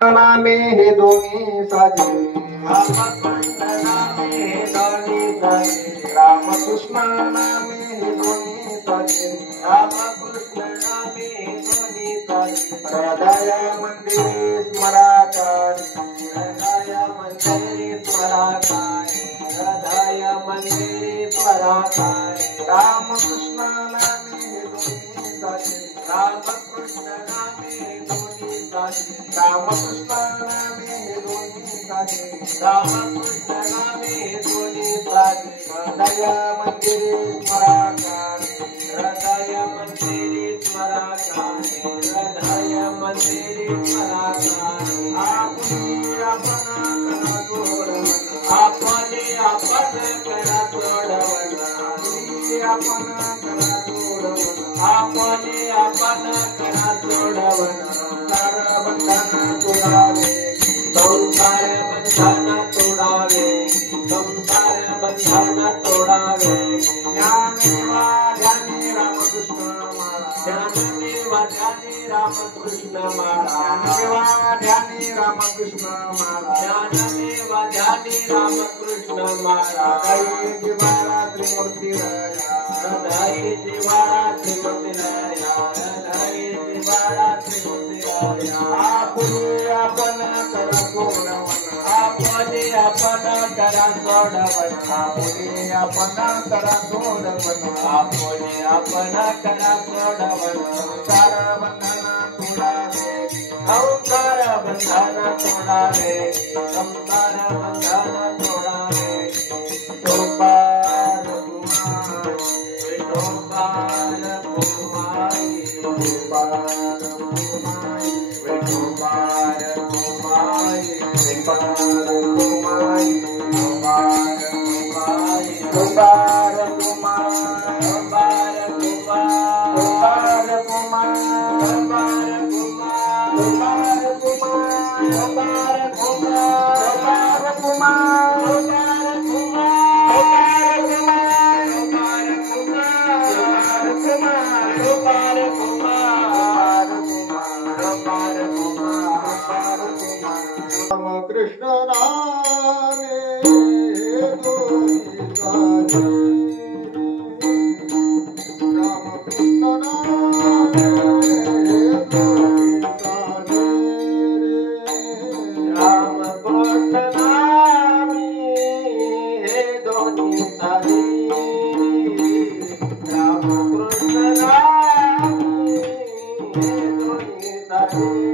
नामे हे दोन्ही साजे रामकृष्ण नामे हे दोन्ही साजे रामकृष्ण नामे हे दोन्ही साजे रामकृष्ण नामे हे दोन्ही साजे हृदय मंदिरे स्मराकारे हृदय मंदिरे स्मराकारे हृदय मंदिरे स्मराकारे रामकृष्ण नामे हे दोन्ही साजे रामकृष्ण नामे हे दोन्ही साजे रामकृष्ण नामे हे दोन्ही साजे रामकृष्ण नामे हे दोन्ही साजे हृदय मंदिरे स्मराकारे हृदय मंदिरे स्मराकारे हृदय मंदिरे स्मराकारे आपणे आपण करा जोडवण आपले आपण करा सोडवण आपण करा जोडवण आपले आपण करा सोडवण संसार बंधन तोडावे संसार बंधन तोडावे संसार बंधन तोडावे ज्ञानेवा ध्यानी रामकृष्ण माळा ज्ञानदेवा ध्यानी रामकृष्ण माळा ज्ञानेवा ध्यानी रामकृष्ण माळा ज्ञानदेवा ध्यानी रामकृष्ण माळा काही जिवाळा त्रिमूर्ती राया हृदय जिवाळा त्रिमूर्तिराया हृदय जिवाळा त्रिमूर्तिराया आपणे आपण करा सोडवण आपले आपण करा सोडवण आपणे आपण करा सोडवण आपले आपण करा सोडवण संसार बंधन तोडावे संसार बंधन तोडावे संसार बंधन तोडावे विठोबार तुम्हारी विठोबार कुमारी विठोबार तुम्हारी विठोबार कुमारी विठोबार तुम्हारी विठोबार कुमारी विठोबार तुम्हारी विठोबार कुमार विठोबार तुम्हारी विठोबार कुमार विठोबार तुम्हारी विठोबार कुमार विठोबार तुम्हारी कृष्ण नामे दोन्ही साजे रामकृष्ण नामे दोन्ही साजे रामकृष्ण नामी हे दोन्ही साजे रामकृष्ण नामी हे दोन्ही साजे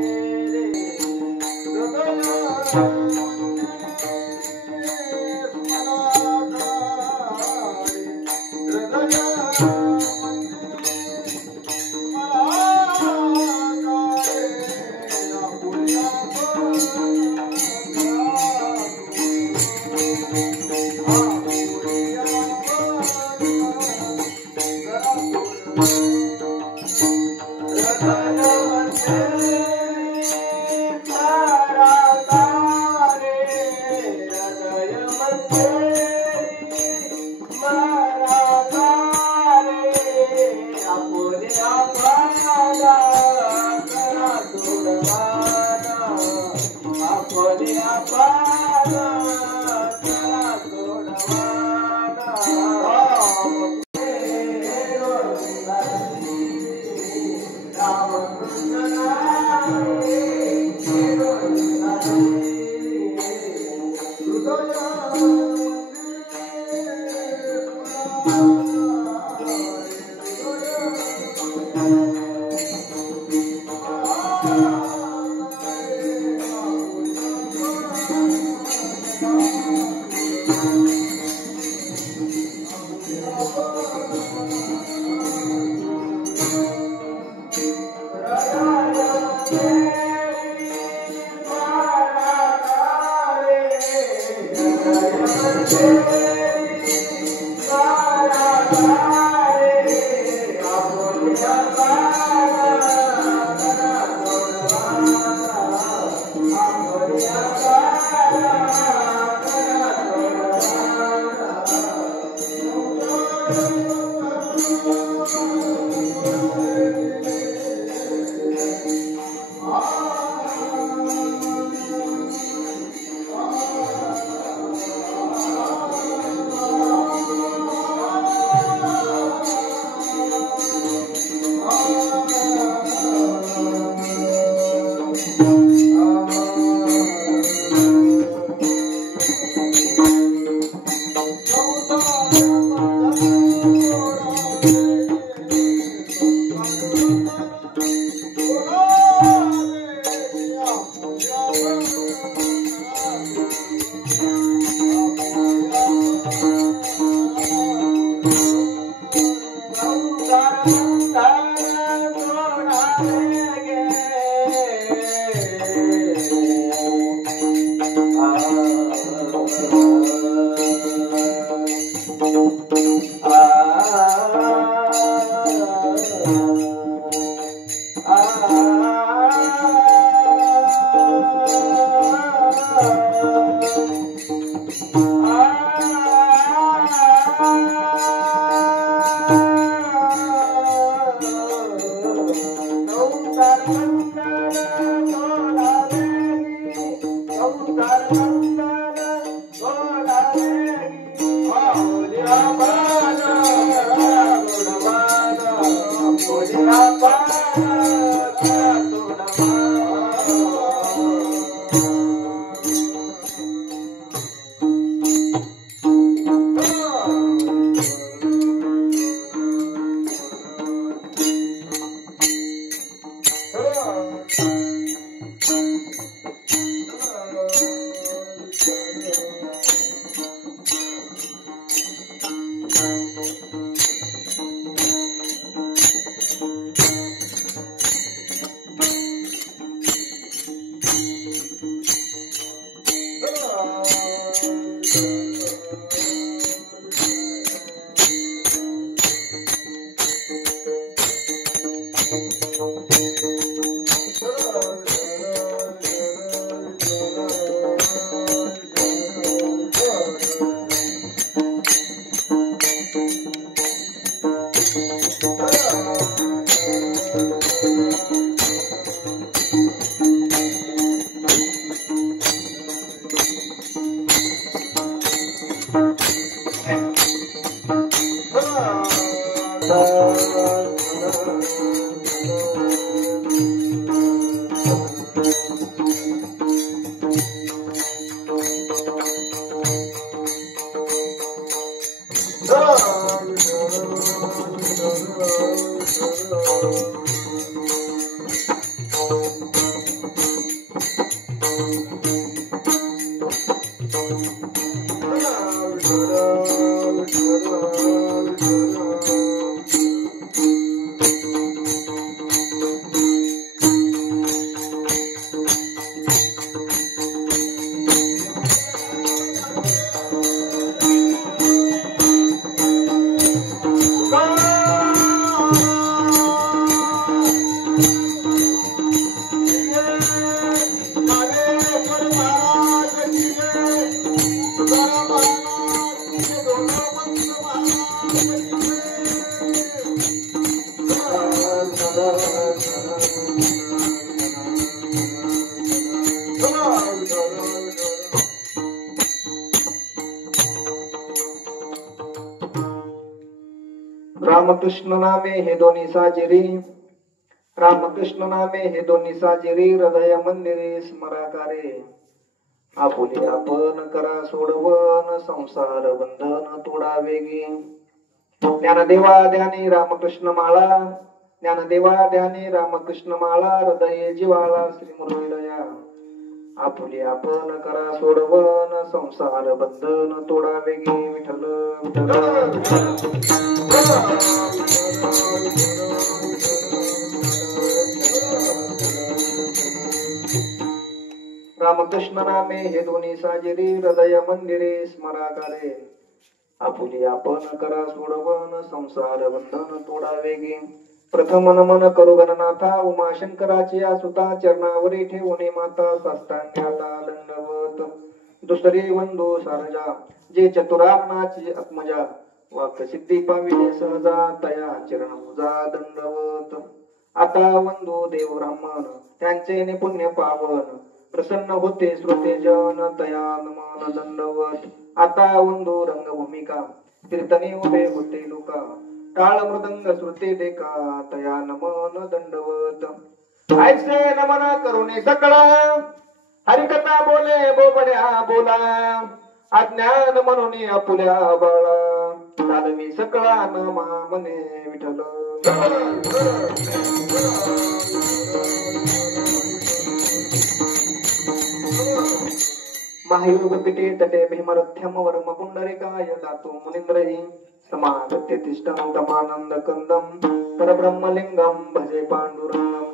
रामकृष्ण नामे हे दोन्ही साजिरी, रामकृष्ण नामे हे दोन्ही साजिरी, हृदय मंदिरे स्मराकारे. आपुले आपण करा सोडवन, संसार बंधन तोडा वेगी. ज्ञानदेवा ध्यानी रामकृष्ण माळा, ज्ञानदेवा ध्यानी रामकृष्ण माळा, हृदय जिवाळा श्री मुरलीदया. आपुले आपण करा सोडवन, संसार बंधन तोडा वेगी. विठ्ठल रामकृष्ण नामे हे दोन्ही साजिरी, हृदय मंदिरे स्मराकारे. आपुले आपण करा सोडवन, संसार बंधन तोडा वेगी. प्रथम नमन करू गणनाथा, उमाशंकराची सुता, चरणावरी ठेवणे माता, साष्टांगाला दंडवत. दुसरे वंदो सारजा, जे चतुरात्माची आत्मजा, वाक सिद्धी पाविले सहजा, तया चरण मुजा दंडवत. आता वंदो देव ब्राह्मण, त्यांचे निपुण्य पावन, प्रसन्न होते श्रोते जन, तया नमन दंडवत. आता वंदो रंगभूमिका, कीर्तने उभे होते लोका, टाळ मृदंग श्रुते देखा, तया नमन दंडवत. ऐसे नमन करुणे सकळा, हरिकथा बोले बोबड्या बोला, अज्ञान म्हणून आपुल्या बाळा, चालवी सकळा नमा मने विठ्ठल. महायोग पिटे तटे भीमरथ्यम वर्म पुंडरिकाय दातो मुनींद्रहि, समागत्य तिष्ठं तमानंद कंदम, परब्रह्मलिंगम भजे पांडुरंगम.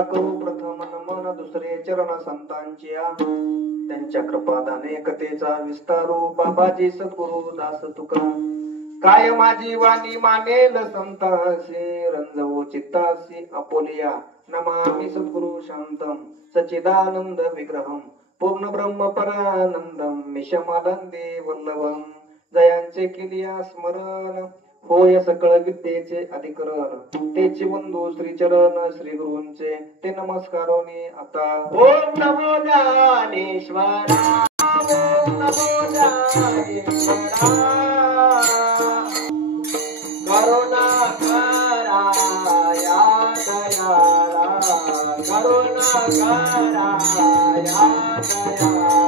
सेवा करू प्रथम नमन दुसरे चरण संतांची त्यांच्या कृपादाने कथेचा विस्तारू बाबाजी सद्गुरु दास तुका काय माझी वाणी मानेल संतासी रंजवू चित्तासी अपोलिया नमामि सद्गुरु शांतम सच्चिदानंद विग्रहम पूर्ण ब्रह्म परानंदम मिशमानंदे वल्लभम जयांचे किलिया स्मरण होय सकळ विद्येचे अधिकरण तेचे बंधू श्री चरण श्री गुरूंचे ते नमस्कारोनी आता ओम नमो ज्ञानेश्वरा ओम नमो ज्ञानेश्वरा करुणा करा या दयाळा करुणा करा या दयाळा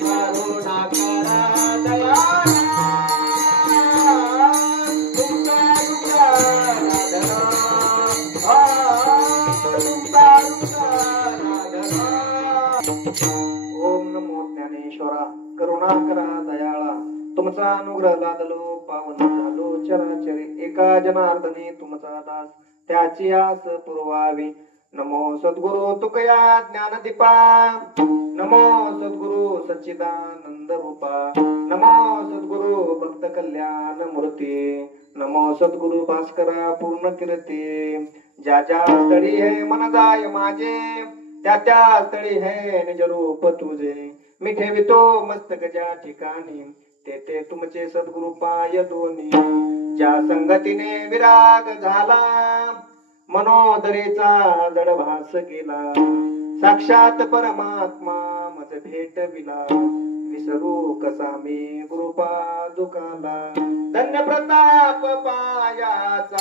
करुणा करा दयाळा ओम नमो ज्ञानेश्वरा करुणा करा दयाळा तुमचा अनुग्रह लादलो पावन झालो चराचरी एका जनार्दनी तुमचा दास त्याची आस पुरवावी नमो सद्गुरु तुकया ज्ञानदीपा नमो सद्गुरु सच्चिदानंद रूपा नमो सद्गुरु भक्त कल्याण मूर्ती नमो सद्गुरु भास्करा पूर्ण कीर्ती ज्या ज्या स्थळी है मन जाय माझे त्या त्या स्थळी है निज रूप तुझे मी ठेवितो मस्तक ज्या ठिकाणी तेथे तुमचे सद्गुरु पाय दोन्ही ज्या संगतीने विराग झाला मनोदरेचा जडभास केला साक्षात परमात्मा मज भेटविला विसरू कसा मी गुरुपादुकाला धन्य प्रताप पायाचा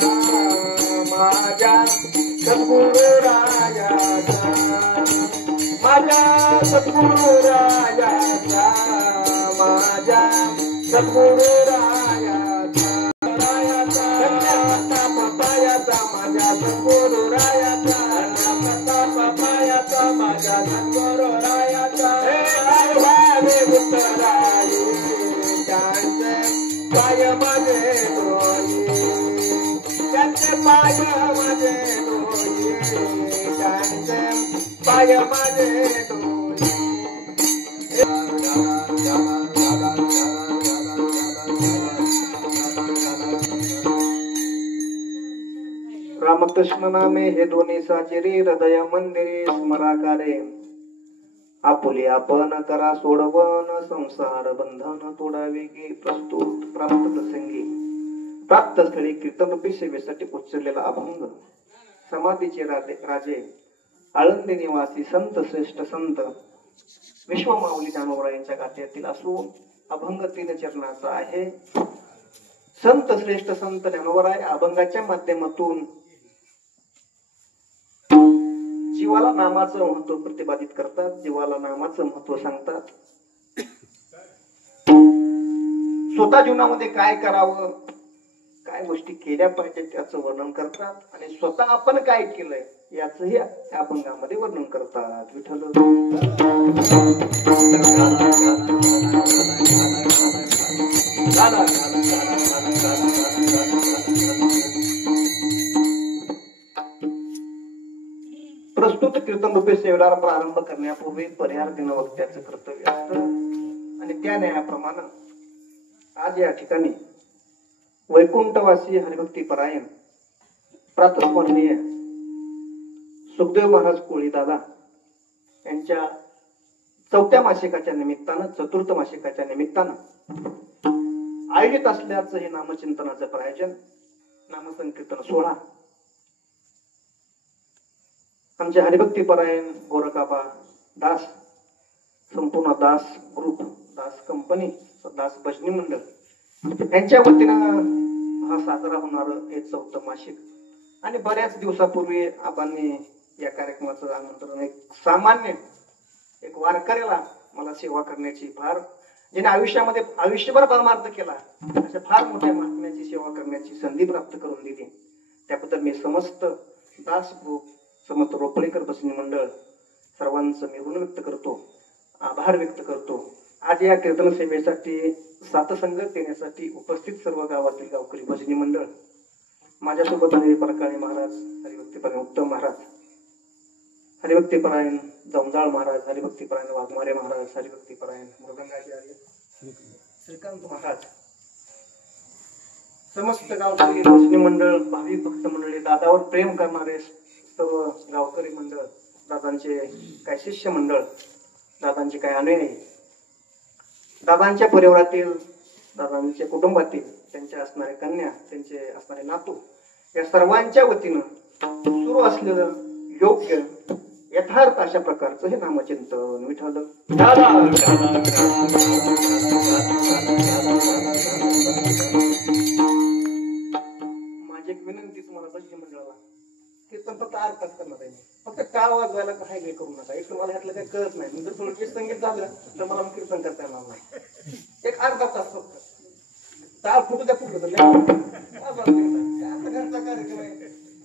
माझ्या सद्गुरु रायाचा माझ्या सद्गुरु रायाचा माझ्या सद्गुरु रायाचा धन्य प्रताप पायाचा माझ्या सद्गुरु रायाचा प्रताप पायाचा माझ्या सद्गुरु रायाचा उत्तराई त्यांचे पाय माझे डोई त्यांचे पाय माझे डोई त्यांचे पाय माझे डोई रामकृष्ण नामे हे दोन्ही साचिरी हृदय मंदिरी स्मराकारे आपुले आपण करा सोडवन संसार बंधन तोडावे की प्रस्तुत प्राप्त प्रसंगी प्राप्त स्थळी कीर्तनरूपी सेवेसाठी उचललेला अभंग समाधीचे राजे आळंदी निवासी संत श्रेष्ठ संत विश्वमाऊली ज्ञानोबरायांच्या गाथ्यातील असून अभंग 3 चरणाचा आहे. संत श्रेष्ठ संत ज्ञानोबराय अभंगाच्या माध्यमातून जीवाला नामाचं महत्व प्रतिपादित करतात, जीवाला नामाचं महत्व सांगतात. स्वतः जीवनामध्ये काय करावं, काय गोष्टी केल्या पाहिजेत त्याचं वर्णन करतात आणि स्वतः आपण काय केलंय याचंही या अभंगामध्ये वर्णन करतात. विठ्ठल प्रस्तुत कीर्तन रूपी सेवेला प्रारंभ करण्यापूर्वी परिहार देणं वक्त्याचं कर्तव्य असतं आणि त्या न्यायाप्रमाणे आज या ठिकाणी वैकुंठवासी हरिभक्ती परायण प्रातस्मरणीय सुखदेव महाराज कोळी दादा यांच्या 4थ्या मासिकाच्या निमित्तानं 4th मासिकाच्या निमित्तानं आयोजित असल्याचं हे नामचिंतनाचं प्रायोजन नामसंकीर्तन सोहळा आमचे हरिभक्ती परायण गोरखाबा दास संपूर्ण दास ग्रुप दास कंपनी दास भजनी मंडळ यांच्या वतीनं हा साजरा होणार हे 4th मासिक आणि बऱ्याच दिवसापूर्वी आपण या कार्यक्रमाचं आमंत्रण एक सामान्य एक वारकऱ्याला मला सेवा करण्याची फार ज्याने आयुष्यामध्ये आयुष्यभर परमार्थ केला अशा फार मोठ्या महात्म्याची सेवा करण्याची संधी प्राप्त करून दिली. त्याबद्दल मी समस्त दास ग्रुप समस्त रोपळेकर भजनी मंडळ सर्वांचं मी ऋण व्यक्त करतो, आभार व्यक्त करतो. आज या कीर्तन सेवेसाठी साथसंगत देण्यासाठी उपस्थित सर्व गावातील गावकरी भजनी मंडळ माझ्यासोबत हरिपरकाळे महाराज, हरिभक्तीपरायण उत्तम महाराज, हरिभक्तीपरायण जमजाळ महाराज, हरिभक्तीपरायण वाघमारे महाराज, हरिभक्तीपरायण मृदंगाचार्य श्रीकांत महाराज, समस्त गावकरी भजनी मंडळ, भाविक भक्त मंडळी, दादावर प्रेम करणारे सर्व गावकरी मंडळ, दादांचे काय शिष्य मंडळ, दादांचे काय अनुयायी, दादांच्या परिवारातील, दादांच्या कुटुंबातील, त्यांचे असणारे कन्या, त्यांचे असणारे नातू, या सर्वांच्या वतीनं सुरू असलेलं योग्य यथार्थ अशा प्रकारचं हे नामचिंतन विठ्ठल. माझी एक विनंती तुम्हाला भजनी मंडळाला, कीर्तन फक्त अर्थ करणार आहे, फक्त टाळ वाजवायला काही काही करू नका. एक तुम्हाला ह्यातलं काही कळत नाही, नंतर थोडं संगीत झालं तर मला कीर्तन करता येणार नाही. एक अर्धा तास फक्त टाळ फुटू द्या, फुटलं तर घरचा कार्यक्रम आहे,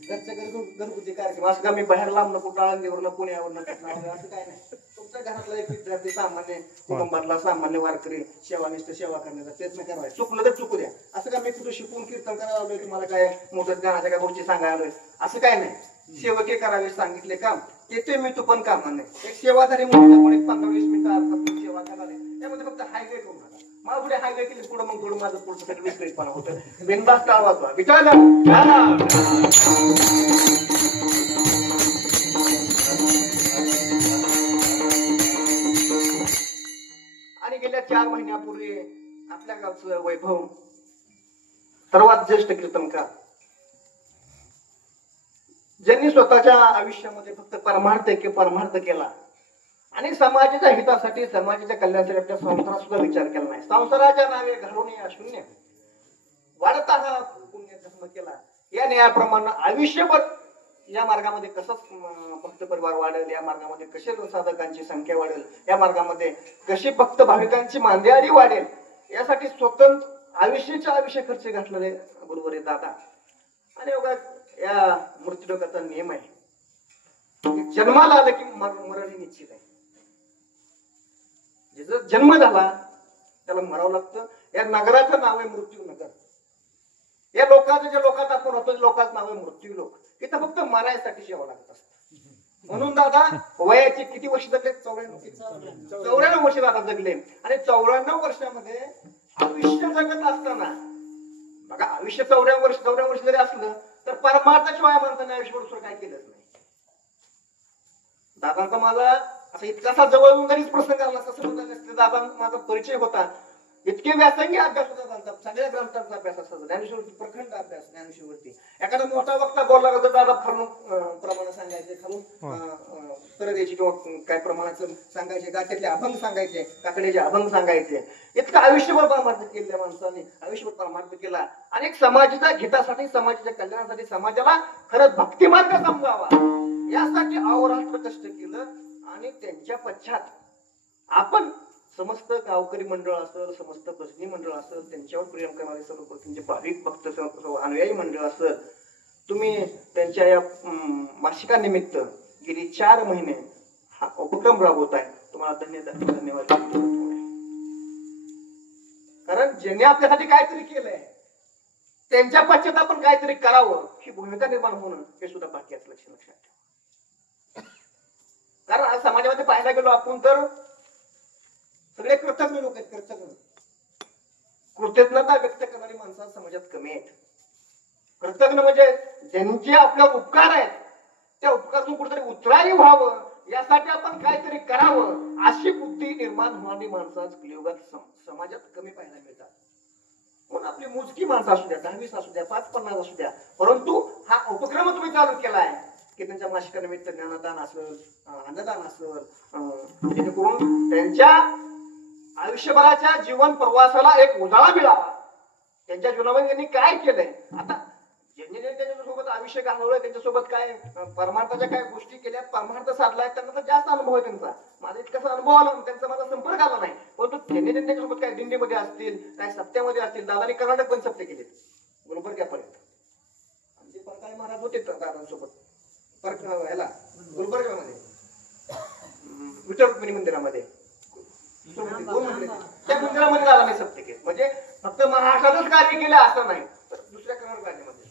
घरच्या घरगुती कार्यक्रम. असं का मी बाहेर लांब नको, आळंदीवरनं पुण्यावरनं असं काय नाही. तुमच्या घरातला एक विद्यार्थी, सामान्य कुटुंबातला सामान्य वारकरी सेवानिष्ठ सेवा करण्याचा प्रयत्न करावा. चुकलं तर चुकू द्या. असं का मी कुठं शिकून कीर्तन करायला आलोय, तुम्हाला काय मोठ्या ज्ञानाच्या काय गोष्टी सांगायला आलोय असं काय नाही. सेवके करावे सांगितले काम, येतोय मी तू पण कामा नाही. एक सेवाधारी म्हणून एक 15-20 मिनिटं अर्थात सेवा करावे, त्यामध्ये फक्त हायवे करू नका. मला पुढे हायवे केली पुढे, मग थोडं माझं पुढचं सगळं विस्कळीतपणा होतं. बिनधास्त टाळ वाजवा विचार. आणि गेल्या 4 महिन्यापूर्वी आपल्या गावचं वैभव सर्वात ज्येष्ठ कीर्तनकार, ज्यांनी स्वतःच्या आयुष्यामध्ये फक्त परमार्थ केला आणि समाजाच्या हितासाठी, समाजाच्या कल्याणासाठी आपल्या संसारात सुद्धा विचार केला नाही. संसाराच्या नावे घालून या शून्य वाढता हा पुण्य धर्म केला. या न्यायाप्रमाणे आयुष्यभर या मार्गामध्ये कसं भक्त परिवार वाढेल, या मार्गामध्ये कसे साधकांची संख्या वाढेल, या मार्गामध्ये कशी भक्त भाविकांची मांदियाळी वाढेल, यासाठी स्वतंत्र आयुष्य खर्च घातलेले गुरुवरे दादा. आणि बघा, या मृत्यूलोकाचा नियम आहे, जन्माला आलं की मरण हे निश्चित आहे. जर जन्म झाला त्याला मरावं लागतं. या नगराचं नाव आहे मृत्यू नगर. या लोकांचं, ज्या लोकात आपण होतो लोकांचं नाव आहे मृत्यू लोक. इथं फक्त मरायसाठी सेवा लागत असते. म्हणून दादा वयाचे किती वर्ष जगले? 94 वर्ष दादा जगले. आणि 94 वर्षामध्ये आयुष्य जगत असताना बघा, आयुष्य 94 वर्ष जरी असलं तर परमार्थाशिवाय माणसाने आयुष्यभर दुसरं काय केलंच नाही. दादांचा माझा असं इतकासा जवळून जरीच प्रसंग आला तसं दादा माझा परिचय होता. इतके व्यासंगी अभ्यास होता त्यांचा, सगळ्या ग्रंथांचा अभ्यास असतो, ज्ञानेश्वरती प्रखंड अभ्यास, ज्ञानेश्वरवरती. एखादा मोठा वक्ता बोलला तर दादा खालून प्रमाण सांगायचे, खालून उत्तर द्यायची किंवा काय प्रमाणाचं सांगायचे, गाठ्यातले अभंग सांगायचे, काकड्याचे अभंग सांगायचे. इतकं आयुष्यभर परमार्थ केलेल्या माणसाने आयुष्यभर परमार्थ केला. आणि एक समाजाच्या हितासाठी, समाजाच्या कल्याणासाठी, समाजाला खरंच भक्तिमार्ग समजावा यासाठी अहोरात्र कष्ट केलं. आणि त्यांच्या पश्चात आपण समस्त गावकरी मंडळ असेल, समस्त भजनी मंडळ असेल, त्यांच्यावर प्रेम करणारे सर्व त्यांचे भाविक भक्त अनुयायी मंडळ असेल, तुम्ही त्यांच्या या मासिकानिमित्त गेली 4 महिने हा उपक्रम राबवताय. तुम्हाला धन्यवाद. कारण ज्यांनी आपल्यासाठी काहीतरी केलंय त्यांच्या पश्चात आपण काहीतरी करावं ही भूमिका निर्माण होणं हे सुद्धा बाकी असं लक्षात ठेवा. कारण आज समाजामध्ये पाहायला गेलो आपण तर सगळे कृतज्ञ लोक आहेत. कृतज्ञता व्यक्त करणारी माणसं समाजात कमी आहेत. कृतज्ञ म्हणजे ज्यांचे आपल्यावर उपकार आहेत त्या उपकारातून कुठेतरी उतराई व्हावं यासाठी आपण काहीतरी करावं अशी बुद्धी निर्माण होणारी माणसं आज कलियुगात समाजात कमी पाहायला मिळतात. म्हणून आपली मोजकी माणसं असू द्या, 10-20 असू द्या, 5-50 असू द्या, परंतु हा उपक्रम तुम्ही चालू केलाय की त्यांच्या मासिकानिमित्त ज्ञानदान असेल, अन्नदान असेल, जेणेकरून त्यांच्या आयुष्यभराच्या जीवन प्रवासाला एक उजाळा मिळावा. त्यांच्या जीवनामध्ये त्यांनी काय केलंय, आता ज्यांनी त्यांच्यासोबत आयुष्य घालवलंय, त्यांच्यासोबत काय परमार्थाच्या काय गोष्टी केल्या, परमार्थ साधलाय, त्यांना तर जास्त अनुभव आहे त्यांचा. माझा इतकासा अनुभव आला, त्यांचा माझा संपर्क आला नाही. परंतु त्यांनी त्यांच्यासोबत काय दिंडीमध्ये असतील, काय सप्त्यामध्ये असतील, दादानी कर्नाटक पण सप्ते केले गुलबर्ग्यापर्यंत. आमचे परकाळे महाराज होते दादांसोबत ह्याला गुलबर्गामध्ये विठ्ठल रुक्मिणी मंदिरामध्ये, त्या मंदिरामध्ये दादाने सप्ते केले. म्हणजे फक्त महाराष्ट्रातच कार्य केलं असं नाही, तर दुसऱ्या कर्नाटक राज्यामध्ये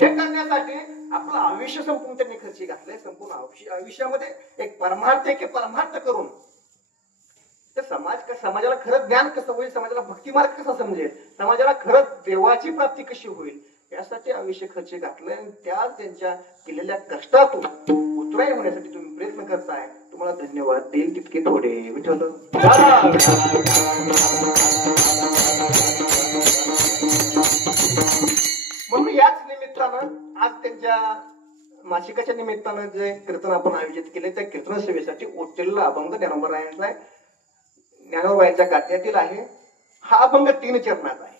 हे करण्यासाठी आपलं आयुष्य संपून त्यांनी खर्ची घातलंय. संपूर्ण आयुष्यामध्ये एक परमार्थ करून समाजाला खरं ज्ञान कसं होईल, समाजाला भक्ती मार्ग कसा समजेल, समाजाला खरं देवाची प्राप्ती कशी होईल यासाठी आयुष्य खर्च घातलंय. त्या त्यांच्या केलेल्या कष्टातून उतराई होण्यासाठी तुम्ही प्रयत्न करताय. तुम्हाला धन्यवाद देईल तितके थोडे. विठ्ठल म्हणून याच निमित्तानं आज त्यांच्या मासिकाच्या निमित्तानं जे कीर्तन आपण आयोजित केले त्या कीर्तन सेवेसाठी ओटलेला अभंग ज्ञानोबारायांचा आहे. ज्ञानोबारायांच्या गात्यातील आहे. हा अभंग 3 चरणाचा आहे.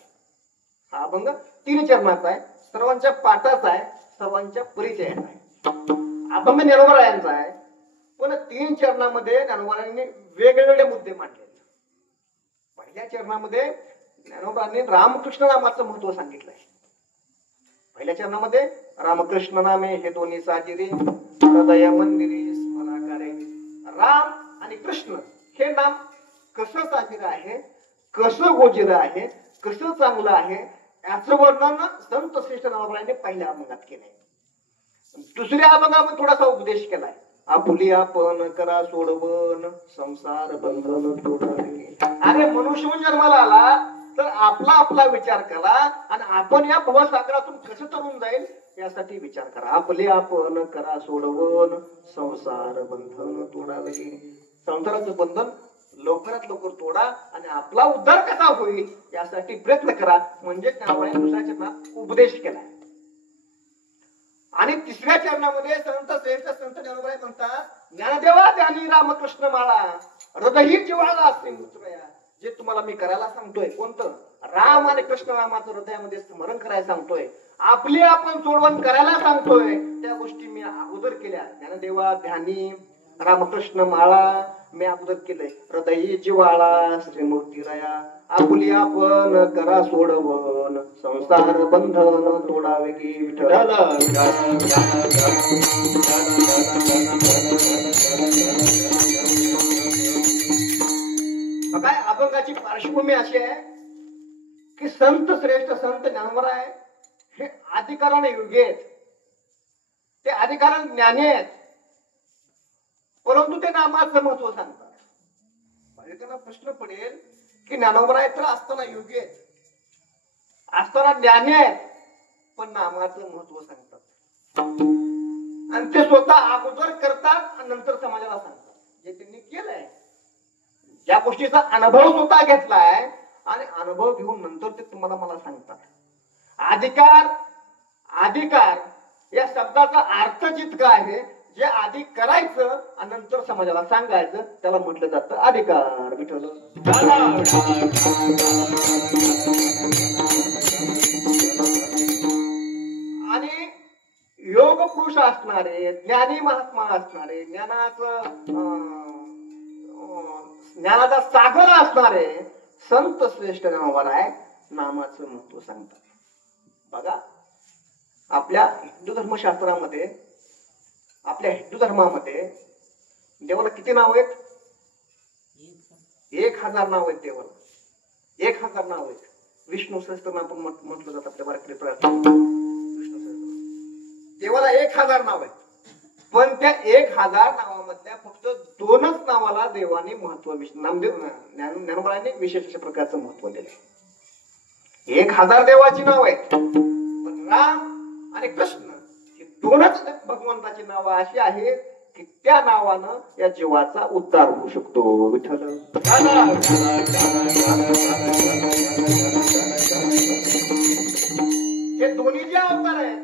हा अभंग 3 चरणाचा आहे. सर्वांच्या पाठाचा आहे, सर्वांच्या परिचयाचा आहे. अभंग ज्ञानोबारायांचा आहे, पण 3 चरणामध्ये ज्ञानोबारायांनी वेगवेगळे मुद्दे मांडले. पहिल्या चरणामध्ये ज्ञानोबांनी रामकृष्ण नामाचं महत्व सांगितलंय. पहिल्या चरणामध्ये रामकृष्ण नामे हे दोन्ही साजिरे हृदय मंदिरी स्मराकारे. राम आणि कृष्ण हे नाम कसं साजिर आहे, कसं गोजिर आहे, कसं चांगलं आहे याचं वर्णन संत श्रेष्ठ ज्ञानोबांनी पहिल्या अभंगात केलंय. दुसऱ्या अभंगामध्ये थोडासा उपदेश केलाय. आपुली आपण करा सोडवण संसार बंधन तोडावे. अरे मनुष्य जन्माला आला तर आपला आपला विचार करा आणि आपण या भवसागरातून कसं तरून जाईल यासाठी विचार करा. आपले आपण करा सोडवण संसार बंधन तोडावे. संसाराचं बंधन लवकरात लवकर तोडा आणि आपला उद्धार कसा होईल यासाठी प्रयत्न करा. म्हणजे त्यामुळे दुसऱ्या चरणात उपदेश केलाय. आणि तिसऱ्या चरणामध्ये संत श्रेष्ठ संत ज्ञानोबा म्हणतात ज्ञानदेवा ध्यानी रामकृष्ण माळा हृदयी जिव्हाळा असते मृत्यूया. जे तुम्हाला मी करायला सांगतोय कोणतं राम आणि कृष्ण नामाचं हृदयामध्ये स्मरण करायला सांगतोय, आपली आपण सोडवण करायला सांगतोय, त्या गोष्टी मी अगोदर केल्या. ज्ञानदेवा ध्यानी रामकृष्ण माळा मी अगोदर केलंय. हृदयी जिव्हाळा श्रीमूर्तीराया आपुली आपण करा सोडवण संसार बंधन तोडावे की विठ्ठल. काय अभंगाची पार्श्वभूमी अशी आहे की संत श्रेष्ठ संत ज्ञानोबराय हे अधिकाराने योग्य आहेत, ते अधिकाराने ज्ञानी आहेत, परंतु ते नामाचं महत्व सांगतात. त्यांना प्रश्न पडेल की ज्ञानोबराय तर असताना योग्य आहेत, असताना ज्ञानी आहेत, पण नामाचं महत्व सांगतात. आणि ते स्वतः अगोदर करतात आणि नंतर समाजाला सांगतात. जे त्यांनी केलंय या गोष्टीचा अनुभव स्वतः घेतलाय आणि अनुभव घेऊन नंतर ते तुम्हाला मला सांगतात. अधिकार या शब्दाचा अर्थ जितका आहे, जे आधी करायचं आणि नंतर समाजाला सांगायचं त्याला म्हटलं जातं अधिकार. विठ्ठल आणि योग पुरुष असणारे, ज्ञानी महात्मा असणारे, ज्ञानाचा सागर असणारे संत श्रेष्ठ ज्ञानोबराय नामाचं महत्व सांगतात. बघा आपल्या हिंदू धर्मशास्त्रामध्ये, आपल्या हिंदू धर्मामध्ये देवाला किती नाव आहेत? 1000 नाव आहेत देवाला. 1000 नाव आहेत. विष्णू सहस्त्रनाम पण म्हटलं जातं आपल्या भारतीय विष्णू सहस्त्रनाम. देवाला 1000 नाव आहेत, पण त्या 1000 नावामधल्या फक्त 2च नावाला देवाने महत्व ज्ञानोबरायांनी विशेष अशा प्रकारचं महत्व दिलं. 1000 देवाची नाव आहेत, पण राम आणि कृष्ण ही 2च भगवंताची नावं अशी आहेत की त्या नावानं या जीवाचा उद्धार होऊ शकतो. विठ्ठल हे दोन्ही जे अवतार आहेत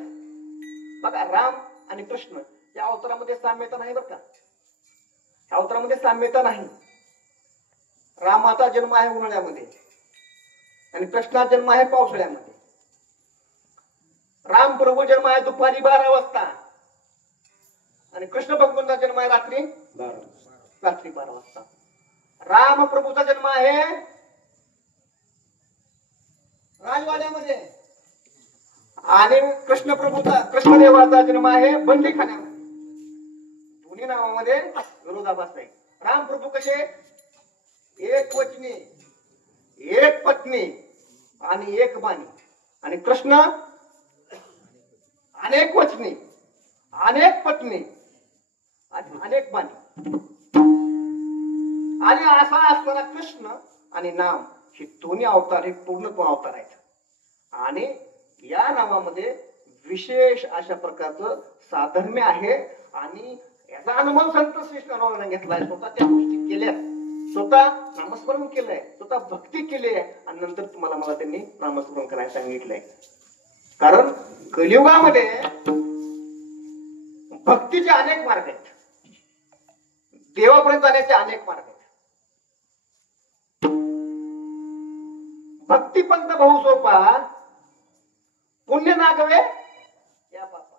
बघा, राम आणि कृष्ण या अवतारामध्ये साम्यता नाही बरं का. या अवतारामध्ये साम्यता नाही. रामाचा जन्म आहे उन्हाळ्यामध्ये आणि कृष्णाचा जन्म आहे पावसाळ्यामध्ये. राम प्रभू जन्म आहे दुपारी 12 वाजता आणि कृष्ण भगवंताचा जन्म आहे रात्री 12 वाजता. राम प्रभूचा जन्म आहे राजवाड्यामध्ये आणि कृष्णदेवाचा जन्म आहे बंदीखान्यामध्ये. दोन्ही नावामध्ये विरोधाभास नाही. राम प्रभू कसे एक वचनी, एक पत्नी आणि एक बाणी, आणि कृष्ण अनेक वचने, अनेक पत्नी आणि अनेक बाणी आणि असा असणारा कृष्ण आणि नाम हे दोन्ही अवतार हे पूर्णत्व अवतार आहेत आणि या नावामध्ये विशेष अशा प्रकारचं साधर्म्य आहे आणि याचा अनुभव संत श्रेष्ठ अनुभवाने घेतलाय. स्वतः त्या गोष्टी केल्या, स्वतः नामस्मरण केलंय, स्वतः भक्ती केली आहे आणि नंतर तुम्हाला मला त्यांनी नामस्मरण करायला सांगितलंय. कारण कलियुगामध्ये भक्तीचे अनेक मार्ग आहेत, देवापर्यंत जाण्याचे अनेक मार्ग आहेत. भक्तीपंथ बहु सोपा, पुण्य नागवे या पापा.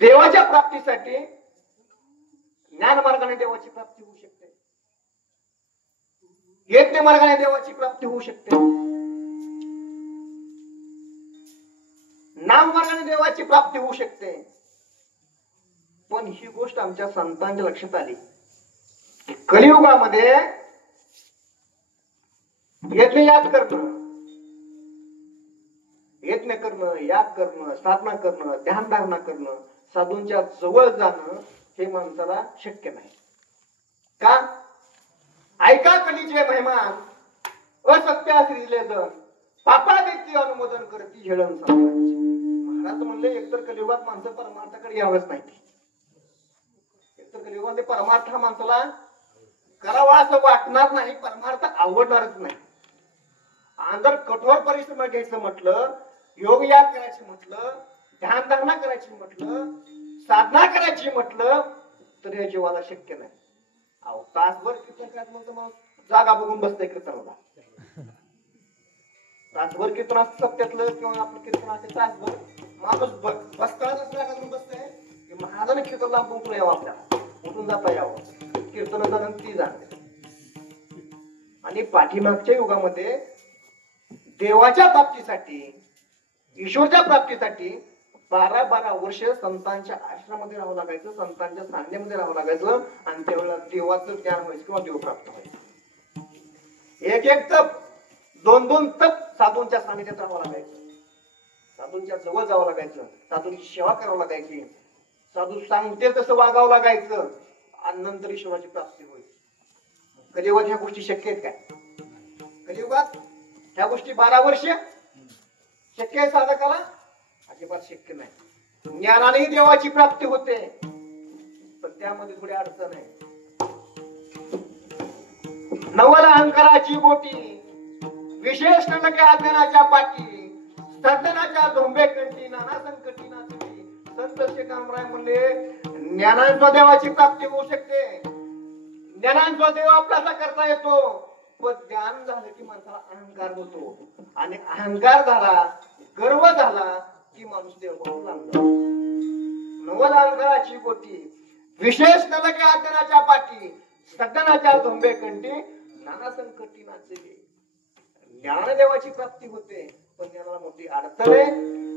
देवाच्या प्राप्तीसाठी ज्ञान मार्गाने देवाची प्राप्ती होऊ शकते, यज्ञ मार्गाने देवाची प्राप्ती होऊ शकते, नाम मार्गाने देवाची प्राप्ती होऊ शकते. पण ही गोष्ट आमच्या संतांच्या लक्षात आली की कलियुगामध्ये यज्ञ याग करणं, यज्ञ करणं, याग करणं, साधना करणं, ध्यानधारणा करणं, साधूंच्या जवळ जाणं हे माणसाला शक्य नाही. का? ऐका कलीचे मेहमान, असत्या श्रीले जण, पापा देती अनुमोदन करती झेळण समाजाची. महाराज म्हणले एकतर कलियुगात माणसं परमार्थाकडे यावंच नाही, एकतर कलियुगात परमार्थ हा माणसाला करावा असं वाटणार नाही, परमार्थ आवडणारच नाही. आणि जर कठोर परिश्रम घ्यायचं म्हटलं, योग याग करायचं म्हटलं, ध्यानधारणा करायची म्हटलं, साधना करायची म्हटलं तर या जीवाला शक्य नाही. अहो तासभर कीर्तन करायचं म्हणतो मग जागा बघून बसतंय कीर्तनाला. तासभर कीर्तन असतं सत्यातलं किंवा आपलं कीर्तन असते तासभर, माणूस बसतानाच जागा बघून बसतंय की महाराजांनी कीर्तन लांबून तुला यावं, आपल्याला उठून जाता यावं, कीर्तन जाणं ती जाणं. आणि पाठीमागच्या युगामध्ये देवाच्या प्राप्तीसाठी, ईश्वरच्या प्राप्तीसाठी 12-12 वर्ष संतांच्या आश्रमामध्ये राहावं लागायचं, संतांच्या सान्निध्यामध्ये राहावं लागायचं आणि त्यावेळेला देवाचं ज्ञान व्हायचं किंवा देव प्राप्त व्हायचं. एक तप, 2 तप साधूंच्या सान्निध्यात राहावं लागायचं, साधूंच्या जवळ जावं लागायचं, साधूंची सेवा करावं लागायची, साधू सांगतील तसं वागावं लागायचं आणि नंतर ईश्वराची प्राप्ती होईल. कलियुगात ह्या गोष्टी शक्य आहेत काय? कलियुगात ह्या गोष्टी 12 वर्ष शक्य आहे साधकाला? अजिबात शक्य नाही. ज्ञानानेही देवाची प्राप्ती होते पण त्यामध्ये थोडी अडचण आहे. नवल अहंकाराची बोटी, विशेष नलके अज्ञानाच्या पाठी, सज्जनाच्या झोंबे कंठी, नाना संकटी नाचती. संत शेकामराय म्हणले ज्ञानांच्या देवाची प्राप्ती होऊ शकते, ज्ञानांचा देव आपल्याला करता येतो, पण ज्ञान झालं की माणसाला अहंकार होतो आणि अहंकार झाला, गर्व झाला की माणूस देवापासून लांब जातो. नवल अहंकाराची बोटी, विशेष नलके अज्ञानाच्या पाठी, सज्जनाच्या झोंबे कंठी, नाना संकटी नाचते. ज्ञानदेवाची प्राप्ती होते पण ज्ञानाला मोठी अडचण आहे.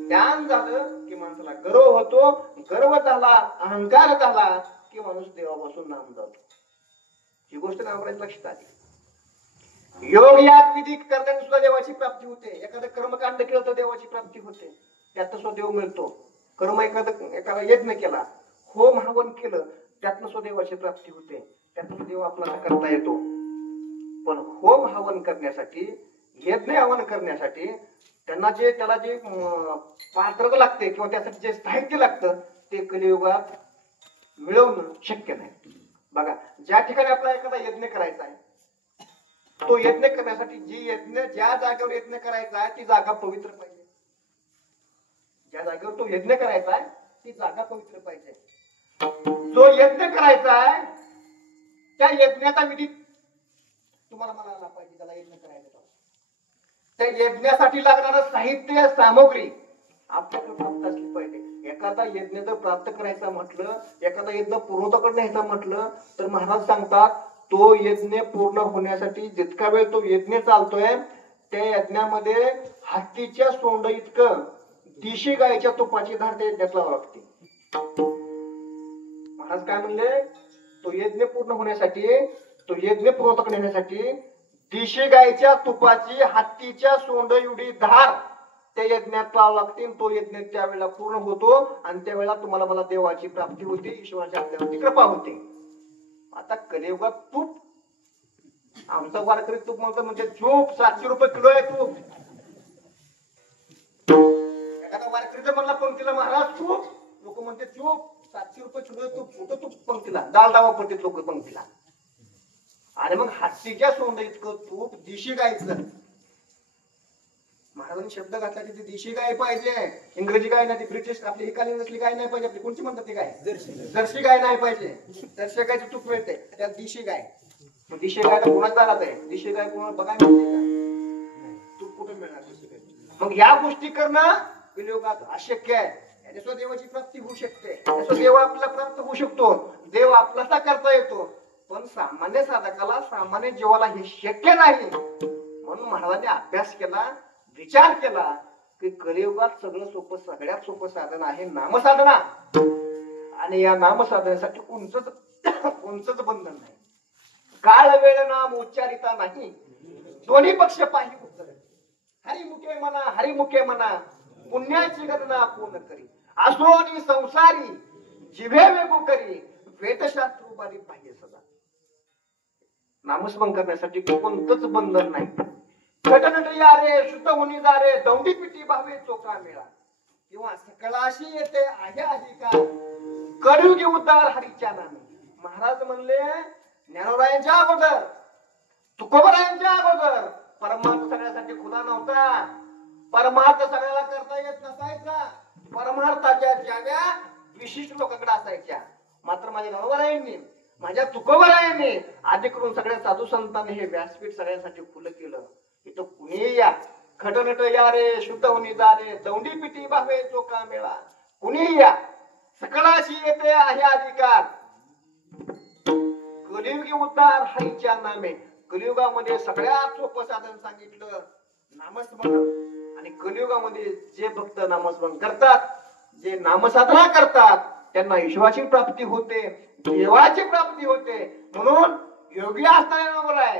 ज्ञान झालं की माणसाला गर्व होतो, गर्व झाला, अहंकार झाला की माणूस देवापासून लांब जातो. ही गोष्ट नामराज लक्षात आली. योग याग विधी करताना सुद्धा देवाची प्राप्ती होते. एखादं कर्मकांड केलं तर देवाची प्राप्ती होते, त्यातनं सुद्धा देव मिळतो. कर्म एखादा यज्ञ केला, होम हवन केलं, त्यातनं सुद्धा देवाची प्राप्ती होते, त्यातनं देव आपल्याला करता येतो. पण होम हवन करण्यासाठी, यज्ञ हवन करण्यासाठी त्याला जे पात्रता लागते किंवा त्यासाठी जे साहित्य लागतं ते कलियुगात मिळवणं शक्य नाही. बघा, ज्या ठिकाणी आपला एखादा यज्ञ करायचा आहे, तो यज्ञ करण्यासाठी ज्या जागेवर यज्ञ करायचा आहे ती जागा पवित्र पाहिजे. ज्या जागेवर तो यज्ञ करायचा आहे ती जागा पवित्र पाहिजे. जो यज्ञ करायचा आहे त्या यज्ञाचा विधी तुम्हाला मला आला पाहिजे. त्याला यज्ञ करायचा, त्या यज्ञासाठी लागणारं साहित्य, सामग्री आपल्याकडे प्राप्त असली पाहिजे. एखादा यज्ञ जर प्राप्त करायचा म्हटलं, एखादा यज्ञ पूर्णत्वाकडे न्यायचा म्हटलं तर महाराज सांगतात तो यज्ञ पूर्ण होण्यासाठी जितका वेळ तो यज्ञ चालतोय त्या यज्ञामध्ये हत्तीच्या सोंड इतकं देशी गायच्या तुपाची धार त्या यज्ञात लावावी लागते. महाराज काय म्हणले, तो यज्ञ पूर्ण होण्यासाठी, तो यज्ञ पूर्णत्वाकडे नेण्यासाठी देशी गायच्या तुपाची हत्तीच्या सोंड एवढी धार त्या यज्ञात पाहावं लागतील, तो यज्ञ त्यावेळेला पूर्ण होतो आणि त्यावेळेला तुम्हाला मला देवाची प्राप्ती होते, ईश्वराच्या आपल्यावरती कृपा होते. आता कलियुगात तूप, आमचा वारकरी तूप म्हणतो म्हणजे चूप 700 रुपये किलो आहे तूप. एखादा वारकरी जर म्हणला पंक्तीला महाराज तूप, लोक म्हणते चूप 700 रुपये किलो आहे तूप, कुठं तूप पंक्तीला, दाल दावा पडते लोक पंक्तीला. आणि मग हत्तीच्या सोंड इतकं तूप देशी गायचं. महाराजांनी शब्द घातला की ती देशी गाय पाहिजे, इंग्रजी गाय नाही, ब्रिटिश आपली हिकाली नसली गाय नाही पाहिजे. आपली कोणची म्हणतात ती गाय, जर्सी गाय नाही पाहिजे. जर्सी गायचं तूप मिळते, त्यात देशी गाय. देशी गाय तर कोणाच दारात आहे, देशी गाय कोणाला बघायला मिळते, तूप कुठे मिळणार देशी गाय. मग या गोष्टी करणं कलियुगात अशक्य आहे. त्याच्याशिवाय देवाची प्राप्ती होऊ शकते, त्याच्याशिवाय देव आपल्याला प्राप्त होऊ शकतो, देव आपल्याला करता येतो. पण सामान्य साधकाला, सामान्य जीवाला हे शक्य नाही. म्हणून महाराजांनी अभ्यास केला, विचार केला की कलियुगात सगळं सोपं, सगळ्यात सोपं साधन आहे नामसाधना. आणि या नामसाधनेसाठी कोणचंच बंधन नाही. काळ वेळ नाम उच्चारिता नाही, दोन्ही पक्ष पाही उत्तर. हरिमुखे म्हणा, हरिमुखे म्हणा, पुण्याची गणना कोण करी. असो आणि संसारी जिभे वेगू करी, वेदशास्त्र उभारी पाहिजे सदा. नामस्मरण करण्यासाठी कोणतंच बंधन नाही. घटनट या रे, शुद्ध होणी जा रे, दौंडी पिटी भावे चोका मेळा. किंवा सकळाशी येते आहे अधिकार, कलियुगी उद्धार हरीच्या नामे. महाराज म्हणले ज्ञानोबायांच्या अगोदर, तुकोबरायांच्या अगोदर परमार्थ सगळ्यासाठी खुला नव्हता. परमार्थ सगळ्याला करता येत नसायचा. परमार्थाच्या जाव्या विशिष्ट लोकांकडे असायच्या. मात्र माझ्या ज्ञानोबारायांनी, माझ्या तुकोबरायांनी आधी करून सगळ्या साधू संतांनी हे व्यासपीठ सगळ्यांसाठी खुलं केलं. इथं कुणी या, खटनट या रे, शुद्ध होणी जा रे, दौंडी पिटी भावे चोका मेळा. कुणी या, सकळाशी येते आहे अधिकार, कलियुगी उद्धार हरीच्या नामे. कलियुगामध्ये सगळ्यात सोपं साधन सांगितलं नामस्मरण. आणि कलियुगामध्ये जे भक्त नामस्मरण करतात, जे नामसाधना करतात, त्यांना ईश्वराची प्राप्ती होते, देवाची प्राप्ती होते. म्हणून योगी असताना आहे,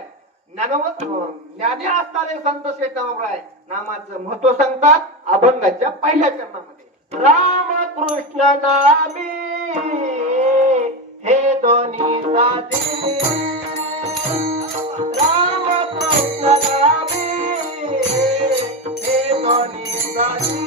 ज्ञानी असणारे संत शेतावर नामाचं महत्व सांगतात अभंगाच्या पहिल्या चरणामध्ये. रामकृष्ण नामी हे दोन्ही साथी, रामकृष्ण नामी हे दोन्ही साथी.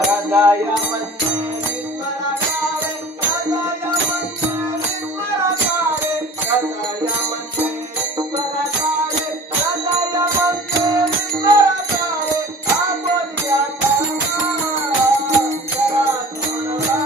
राजाया मंदिरी स्मराकारे, राजाया मंदिरी स्मराकारे, राजाया मंदिरी स्मराकारे, राजाया मंदिरी स्मराकारे. आपोलिया काना जरा थोडा, आपोलिया काना जरा थोडा.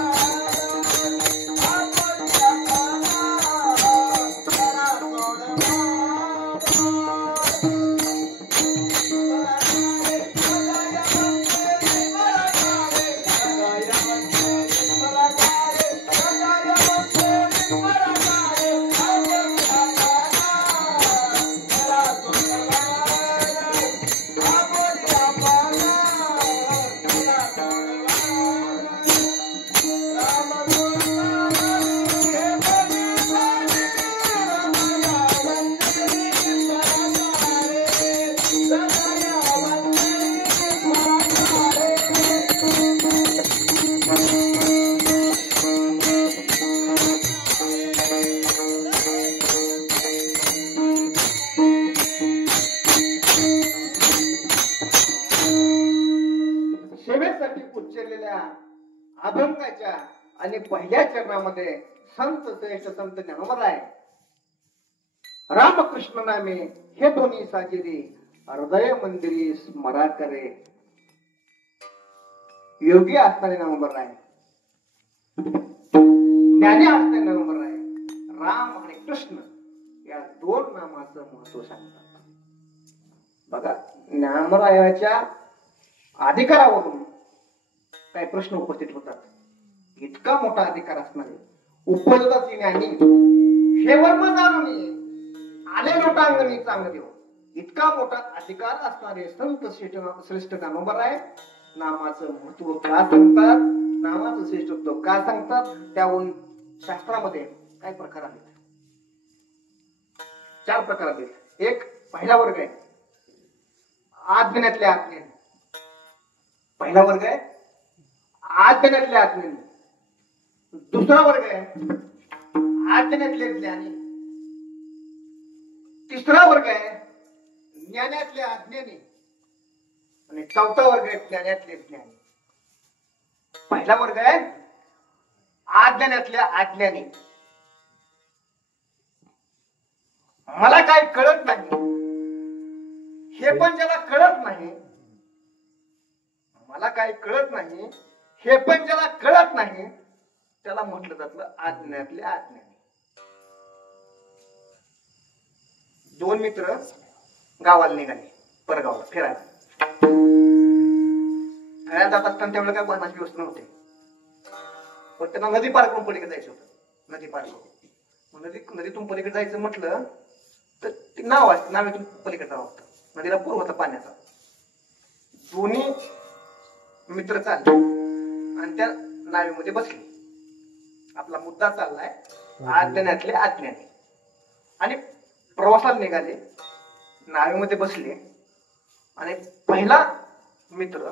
सेवेसाठी उच्चरलेल्या अभंगाच्या आणि पहिल्या चरणामध्ये संत श्रेष्ठ संत ज्ञानोबराय, रामकृष्ण नामे हे दोन्ही साजिरी, हृदय मंदिरी स्मरा करे. योगी असणारे ज्ञानोबराय, ज्ञानी असणारे ज्ञानोबराय, राम आणि कृष्ण या दोन नामाचं महत्व सांगतात. बघा, ज्ञानोबरायाच्या अधिकारावरून काही प्रश्न उपस्थित होतात. इतका मोठा अधिकार असणारे उपजतात ज्ञानी, हे वर्म जाणून आले लोटांगणी चांगले. इतका मोठा अधिकार असणारे संत श्रेष्ठ ज्ञानोबराय नामाचं महत्व का सांगतात, नामाचं श्रेष्ठत्व का सांगतात, त्यावरून शास्त्रामध्ये काय प्रकार आहेत. 4 प्रकार आहेत. एक पहिला वर्ग आहे आज्ञानातल्या आज्ञेने. पहिला वर्ग आहे आज्ञानातल्या आज्ञेने. दुसरा वर्ग आहे आज्ञानातल्या ज्ञानी. तिसरा वर्ग आहे ज्ञानातल्या आज्ञेने. आणि चौथा वर्ग आहे ज्ञानातले ज्ञानी. पहिला वर्ग आहे आज्ञानातल्या आज्ञानी. मला काय कळत नाही हे पण ज्याला कळत नाही, मला काय कळत नाही हे पण ज्याला कळत नाही, त्याला म्हटलं जातं आज्ञानातले आज्ञानी. दोन मित्र गावाला निघाले परगावाला फिरायला. फिरायला जात असताना त्यावेळेला काय वाहनाची व्यवस्था नव्हते. पण त्यांना नदी पार करून पलीकडे जायचं होतं. नदी पार करून नदीतून पलीकडे जायचं म्हटलं तर ती नाव आहे, नावेतून पलीकडे जावं लागतं. नदीला पूर होता पाण्याचा. दोन्ही मित्र चालले आणि त्या नावेमध्ये बसले. आपला मुद्दा चाललाय आज्ञानातले आज्ञानी. आणि प्रवासाला निघाले, नावेमध्ये बसले. आणि पहिला मित्र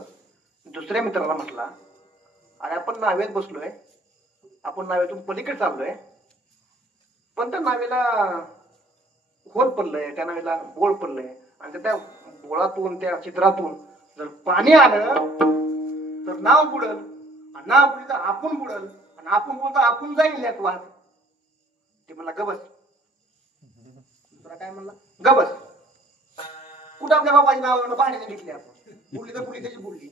दुसऱ्या मित्राला म्हटला, अरे आपण नावेत बसलोय, आपण नावेतून पलीकडे चाललोय, पण त्या नावेला होल पडलंय, त्या नावेला बोळ पडलंय. आणि त्या बोळातून त्या चित्रातून जर पाणी आलं तर नाव बुडल, नाव बुडलं तर आपण बुडल, आणि आपण बुडलं तर आपण जाईल यात वाहत. ते म्हणला गबस. दुसरा काय म्हणला गबस. कुठं आपल्या बाबाची नाव पाण्याने घेतली, आपण बुडली तर बुडली त्याची बुडली,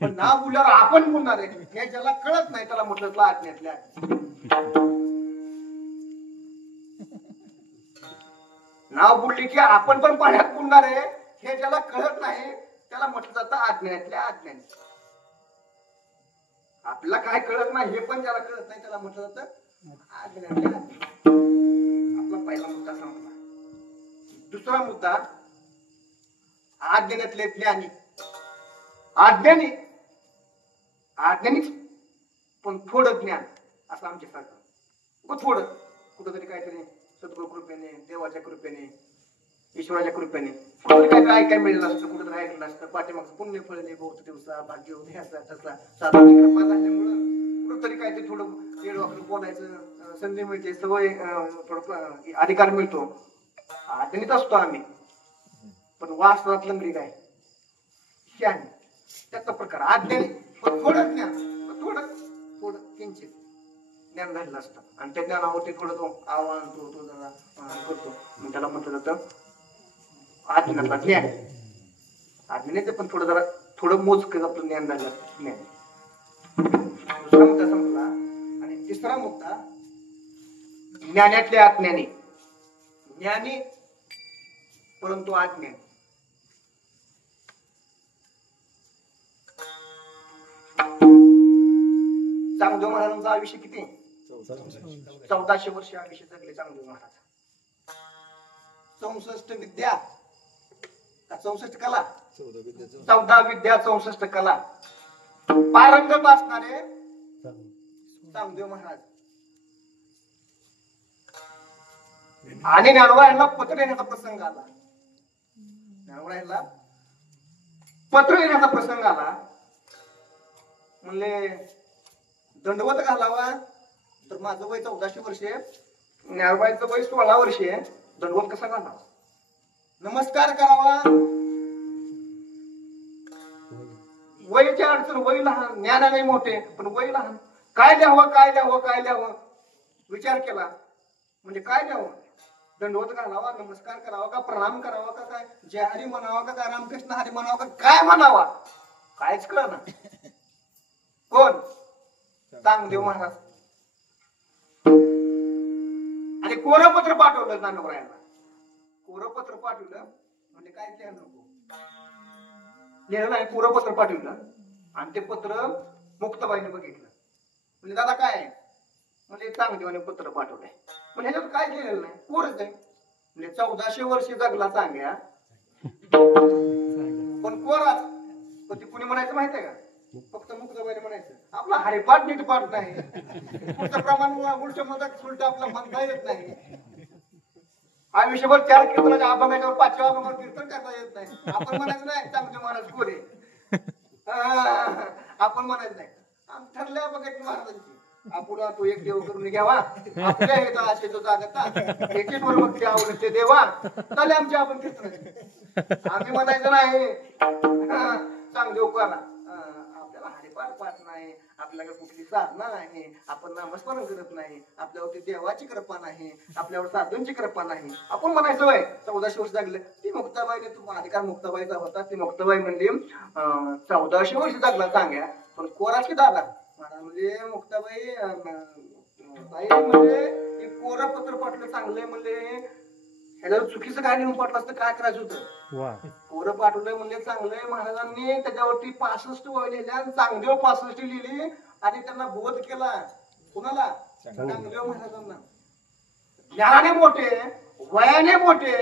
पण नाव बुडल्यावर आपण बुडणार आहे हे ज्याला कळत नाही त्याला म्हटलं आज्ञातल्या. नाव बुडली की आपण पण पाण्यात बुडणार आहे हे ज्याला कळत नाही त्याला म्हटलं जातं आज्ञातल्या आज्ञानी. आपल्याला काय कळत नाही हे पण ज्याला कळत नाही त्याला म्हटलं जातं आज्ञातल्या आज्ञानी. आपला पहिला मुद्दा संपला. दुसरा मुद्दा आज्ञानातले ज्ञानी. आज्ञानी आज्ञानीच पण थोडं ज्ञान असं आमच्या सारखं. थोडं कुठंतरी काहीतरी सद्गुरू कृपेने, देवाच्या कृपेने, ईश्वराच्या कृपेने कुठेतरी काहीतरी ऐकायला मिळेल असतं, कुठेतरी ऐकलं असतं. पाठीमागचं पुण्य फळले बहुत दिवसा भाग्य होते असा तसा साधारण कृपा झाल्यामुळं कुठेतरी काहीतरी थोडं येड वाकडं बोलायचं संधी मिळते, सवय थोडं अधिकार मिळतो. आज्ञानीत असतो आम्ही, पण वासनात लंगडी काय त्याचा प्रकार आज्ञानी. पण थोडं ज्ञान, थोडं थोडं किंचित ज्ञान झालेलं असतं. आणि त्या ज्ञानावरती थोडं तो आव्हान तो जरा करतो, मग त्याला म्हटलं जातं आज्ञानातला ज्ञान. आज्ञानेचं पण थोडं जरा थोडं मोजकं आपलं ज्ञान झालं ज्ञान. दुसरा मुद्दा संपला. आणि तिसरा मुद्दा ज्ञानातल्या आज्ञानी. ज्ञानी परंतु आज्ञानी. चांगदेव महाराजांचं आयुष्य किती? 1400 वर्ष आयुष्य जगले चांगदेव महाराज. 64 विद्या का 64 कला? 14 विद्या 64 कला पारंगत असणारे चांगदेव महाराज. आणि ज्ञानोबा यांना पत्र येण्याचा प्रसंग आला. ज्ञानोबा यांना पत्र येण्याचा प्रसंग आला. म्हणले दंडवत घालावा तर माझं वय 1400 वर्षे, ज्ञानोबाईचं वय 16 वर्षे. दंडवत कसा घालावा? नमस्कार करावा. वयाची अडचण, वय लहान, ज्ञानाने मोठे पण वय लहान. काय द्यावं काय द्यावं काय द्यावं विचार केला. म्हणजे काय द्यावं? दंडवत घालावा, नमस्कार करावा का प्रणाम करावा का काय जय हरी म्हणावा का काय रामकृष्ण हरी म्हणावा का काय म्हणावा कायच कळना. कोण? चांगदेव महाराज. आणि कोरपत्र पाठवलं ज्ञानोबरायांना. कोरपत्र पाठवलं म्हणजे काय लिहायला नको, लिहिलं नाही. कोरपत्र पाठवलं आणि ते पत्र मुक्ताबाईने बघितलं. म्हणजे दादा काय आहे? म्हणजे चांगदेवाने पत्र पाठवलंय. म्हणजे ह्याच्यात काय लिहिलेलं नाही, कोरच आहे. म्हणजे 1400 वर्ष जगला चांगल्या पण कोराच. पण ते कुणी म्हणायचं माहित आहे का? फक्त मुक्ताबाईने म्हणायचं. आपला हरिपाठ नीट पाठ नाही, पुढचं प्रमाण उलट मधात सुलट आपला म्हणता येत नाही. आयुष्यभर 4 कीर्तनाच्या अभंगाच्यावर 5व्या अभंगावर कीर्तन करता येत नाही. आपण म्हणायचं नाही चांगले महाराज कोरे, आपण म्हणायचं नाही. ठरल्या बघत महाराजांची आपण तू एक देव करून घ्यावा आपल्या हे असे जो जागता त्याची बरोबर ते आवडते देवा चाले आमच्या आपण कीर्तन आम्ही म्हणायचं नाही चांगले करा. आपल्याला हरिपाठ पाठ नाही, आपल्याकडे कुठली साधना नाही, आपण नामस्मरण करत नाही, आपल्यावरती देवाची कृपा नाही, आपल्यावर साधूंची कृपा नाही. आपण म्हणायचं वय 1400 वर्ष जगले ती मुक्ताबाईने अधिकार मुक्ताबाईचा होता. ती मुक्ताबाई म्हणजे 1400 वर्ष जगला चांगल्या, पण कोराची दादा म्हणजे मुक्ताबाई बाई म्हणजे एक कोरा पत्र पाठलं चांगलंय म्हणजे ह्याच्यावर चुकीचं काय लिहून पाठलं असतं काय करायचं होतं. पोरं पाठवलंय म्हणजे चांगलंय. महाराजांनी त्याच्यावरती 65 वय लिहिल्या, चांगदेव 65 लिहिली आणि त्यांना बोध केला. कुणाला? चांगदेव महाराजांना. ज्ञानाने मोठे, वयाने मोठे,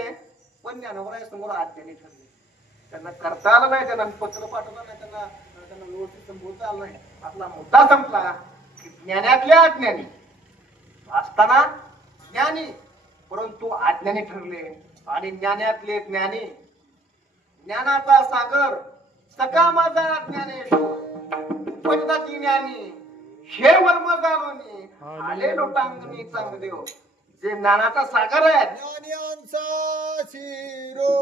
पण ज्ञानावरायासमोर आज्ञाने ठरले. त्यांना करता आलं नाही, त्यांना पत्र पाठवलं नाही, त्यांना व्यवस्थित संबोधता आलं नाही. आपला मुद्दा संपला की ज्ञानातल्या अज्ञानी असताना ज्ञानी, परंतु अज्ञानी ठरले. आणि ज्ञानातले ज्ञानी, ज्ञानाचा सागर सका माझा ज्ञानेश्वर उपजदाची ज्ञानी हे वर्म जाणूनी आले लोटांगणी चांगदेव. जे ज्ञानाचा सागर आहे ज्ञानियांचा शिरो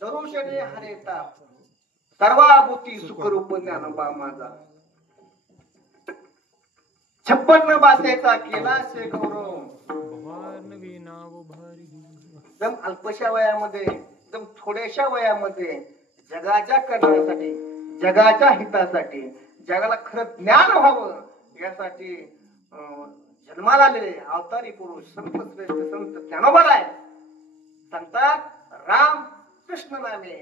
दरुशने हरेता सर्वाभूती सुखरूप ज्ञानोबा माझा. 56 भाषेचा केला शे गौरव. एकदम अल्पशा वयामध्ये, एकदम थोड्याशा वयामध्ये जगाच्या कल्याणासाठी, जगाच्या हितासाठी, जगाला खरं ज्ञान व्हावं यासाठी जन्माला आलेले अवतारी पुरुष संत श्रेष्ठ संत ज्ञानोबा आहे. सांगतात राम कृष्ण नामे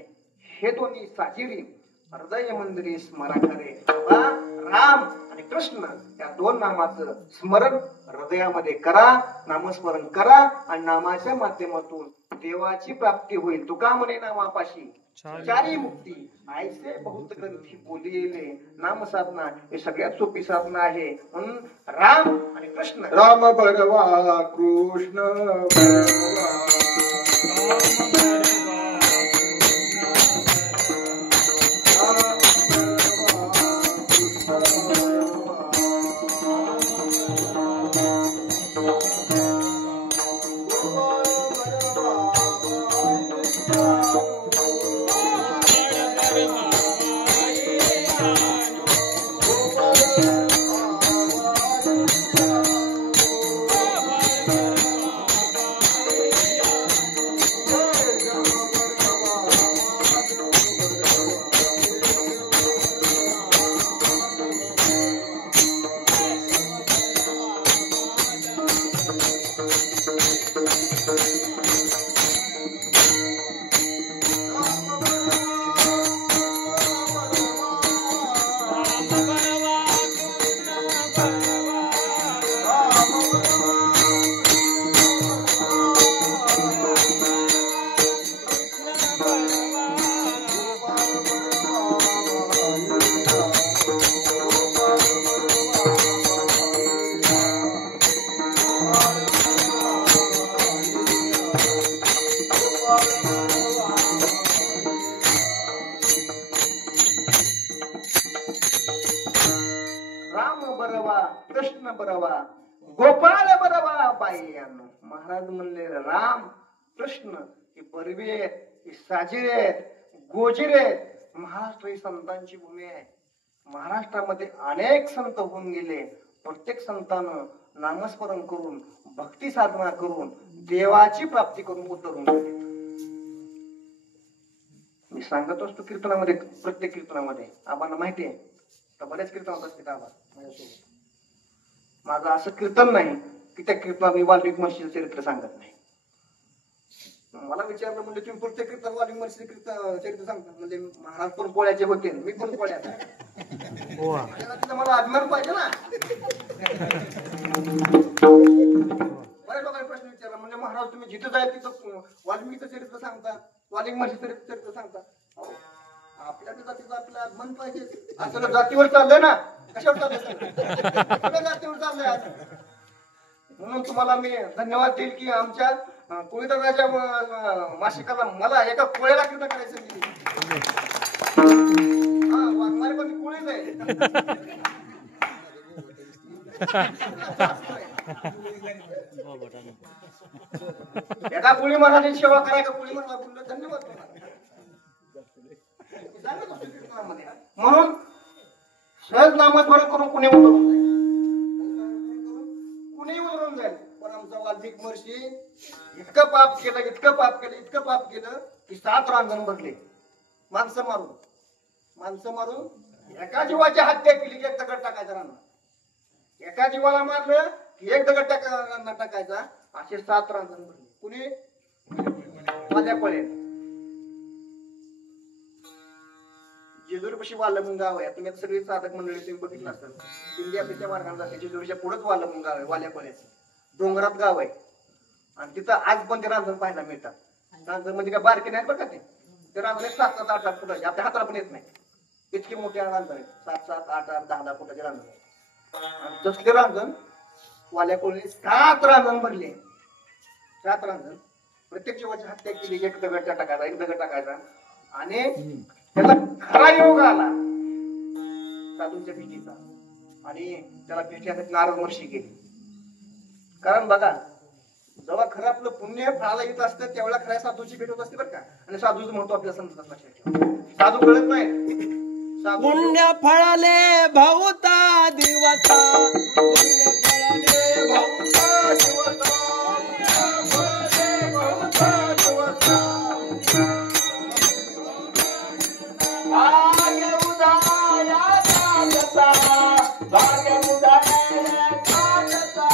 हे दोन्ही साजिरी हृदय मंदिरी स्मरण करे. राम आणि कृष्ण या 2 नामाचं स्मरण हृदयामध्ये करा, नामस्मरण करा आणि नामाच्या माध्यमातून देवाची प्राप्ती होईल. तुका म्हणे नामापाशी चारी मुक्ती ऐसे बहुत ग्रंथी बोलिले. नाम साधना हे सगळ्यात सोपी साधना आहे. म्हणून राम आणि कृष्ण. राम बरवा कृष्ण बरवा. कृष्ण बरवा गोपाळ बरवा बाईयांनो. महाराज म्हणले राम कृष्ण ही परवी आहेत, ही साजिरे आहेत, गोजिरे आहेत. महाराष्ट्र ही संतांची भूमी आहे. महाराष्ट्रामध्ये अनेक संत होऊन गेले. प्रत्येक संतानं नामस्मरण करून भक्ती साधना करून देवाची प्राप्ती करून उतरून गेले. मी सांगत असतो कीर्तनामध्ये, प्रत्येक कीर्तनामध्ये आम्हाला माहिती आहे तर बऱ्याच कीर्तनात असते आबा माझ्यासोबत. माझं असं कीर्तन नाही की त्या कीर्तनात मी वाल्मिक महर्षीचं चरित्र सांगत नाही. मला विचारलं म्हणजे तुम्ही प्रत्येक कीर्तन वाल्मिक महर्षीचं कीर्तन चरित्र सांगता म्हणजे महाराज पण पोळ्याचे होते मी पण पोळ्याचा. मला अभिमान पाहिजे ना. बऱ्याच लोकांनी प्रश्न विचारला म्हणजे महाराज तुम्ही जिथं जाईल तिथं वाल्मिकीचं चरित्र सांगता, वाल्मिक महर्षीचं चरित्र सांगता. आपल्या जातीचा आपला अभिमान पाहिजे. असं जातीवर चाललंय ना, कशावर चाललंय, जातीवर चाललंय आज. म्हणून तुम्हाला मी धन्यवाद देईल की आमच्या कोळीदाराच्या मासिकाला मला एका कोळ्याला कीर्तन करायचं मी. हा वाघमारे पण कोळीच आहे. एका कोळी महाराजांची सेवा करा, एका कोळी महाराज बोललो धन्यवाद म्हणून सहज नामस्मरण करून कुणी उतरून जाईल, कुणी उतरून जाईल. पण आमचा वाल्मिक महर्षी इतकं पाप केलं, इतकं पाप केलं, इतकं पाप केलं की 7 रांजण भरले. माणसं मारून एका जीवाची हत्या केली की 1 दगड टाकायचा रांना. एका जीवाला मारलं की 1 दगड टाकायचा. असे 7 रांजण भरले. कुणी माझ्या पळे जेजुरीपाशी वालमून गाव आहे. तुम्ही सगळी साधक मंडळी तुम्ही बघितलं असेल. दिंडी आपल्या मार्गाने जाते. जेजुरीच्या पुढेच वालमून गाव आहे. वाल्यापर्यंत डोंगरात गाव आहे आणि तिथं आज पण ते रांजण पाहायला मिळतात. रांजण म्हणजे काय बारके नाही बरं का ते रांजण 7-7, 8-8 फुटाचे आपल्या हाताला पण येत नाही. इतके मोठे रांजण आहेत. 7-7, 8-8, 10-10 फुटाचे रांजण. आणि तसले रांजण वाल्याकोळी 7 रांजण भरले. 7 रांजण प्रत्येक जीवाची हत्या केली. 1 दगड टाकायचा, 1 दगड टाकायचा. आणि त्याला खरा योग आला साधूंच्या भेटीचा आणि त्याला भेटण्यासाठी नारद महर्षी गेले. कारण बघा जेव्हा खरं आपलं पुण्य फळाला येत असतं त्यावेळेला खऱ्या साधूची भेट होत असते बरं का. आणि साधूचं महत्व आपल्या संतांना लक्षात ठेवा. साधू कळत नाही. पुण्य फळाले भाऊता दिवसा, पुण्य फळाले भाऊता दिवसा, भाग्य उदाया जाता, भाग्य उदाया जाता.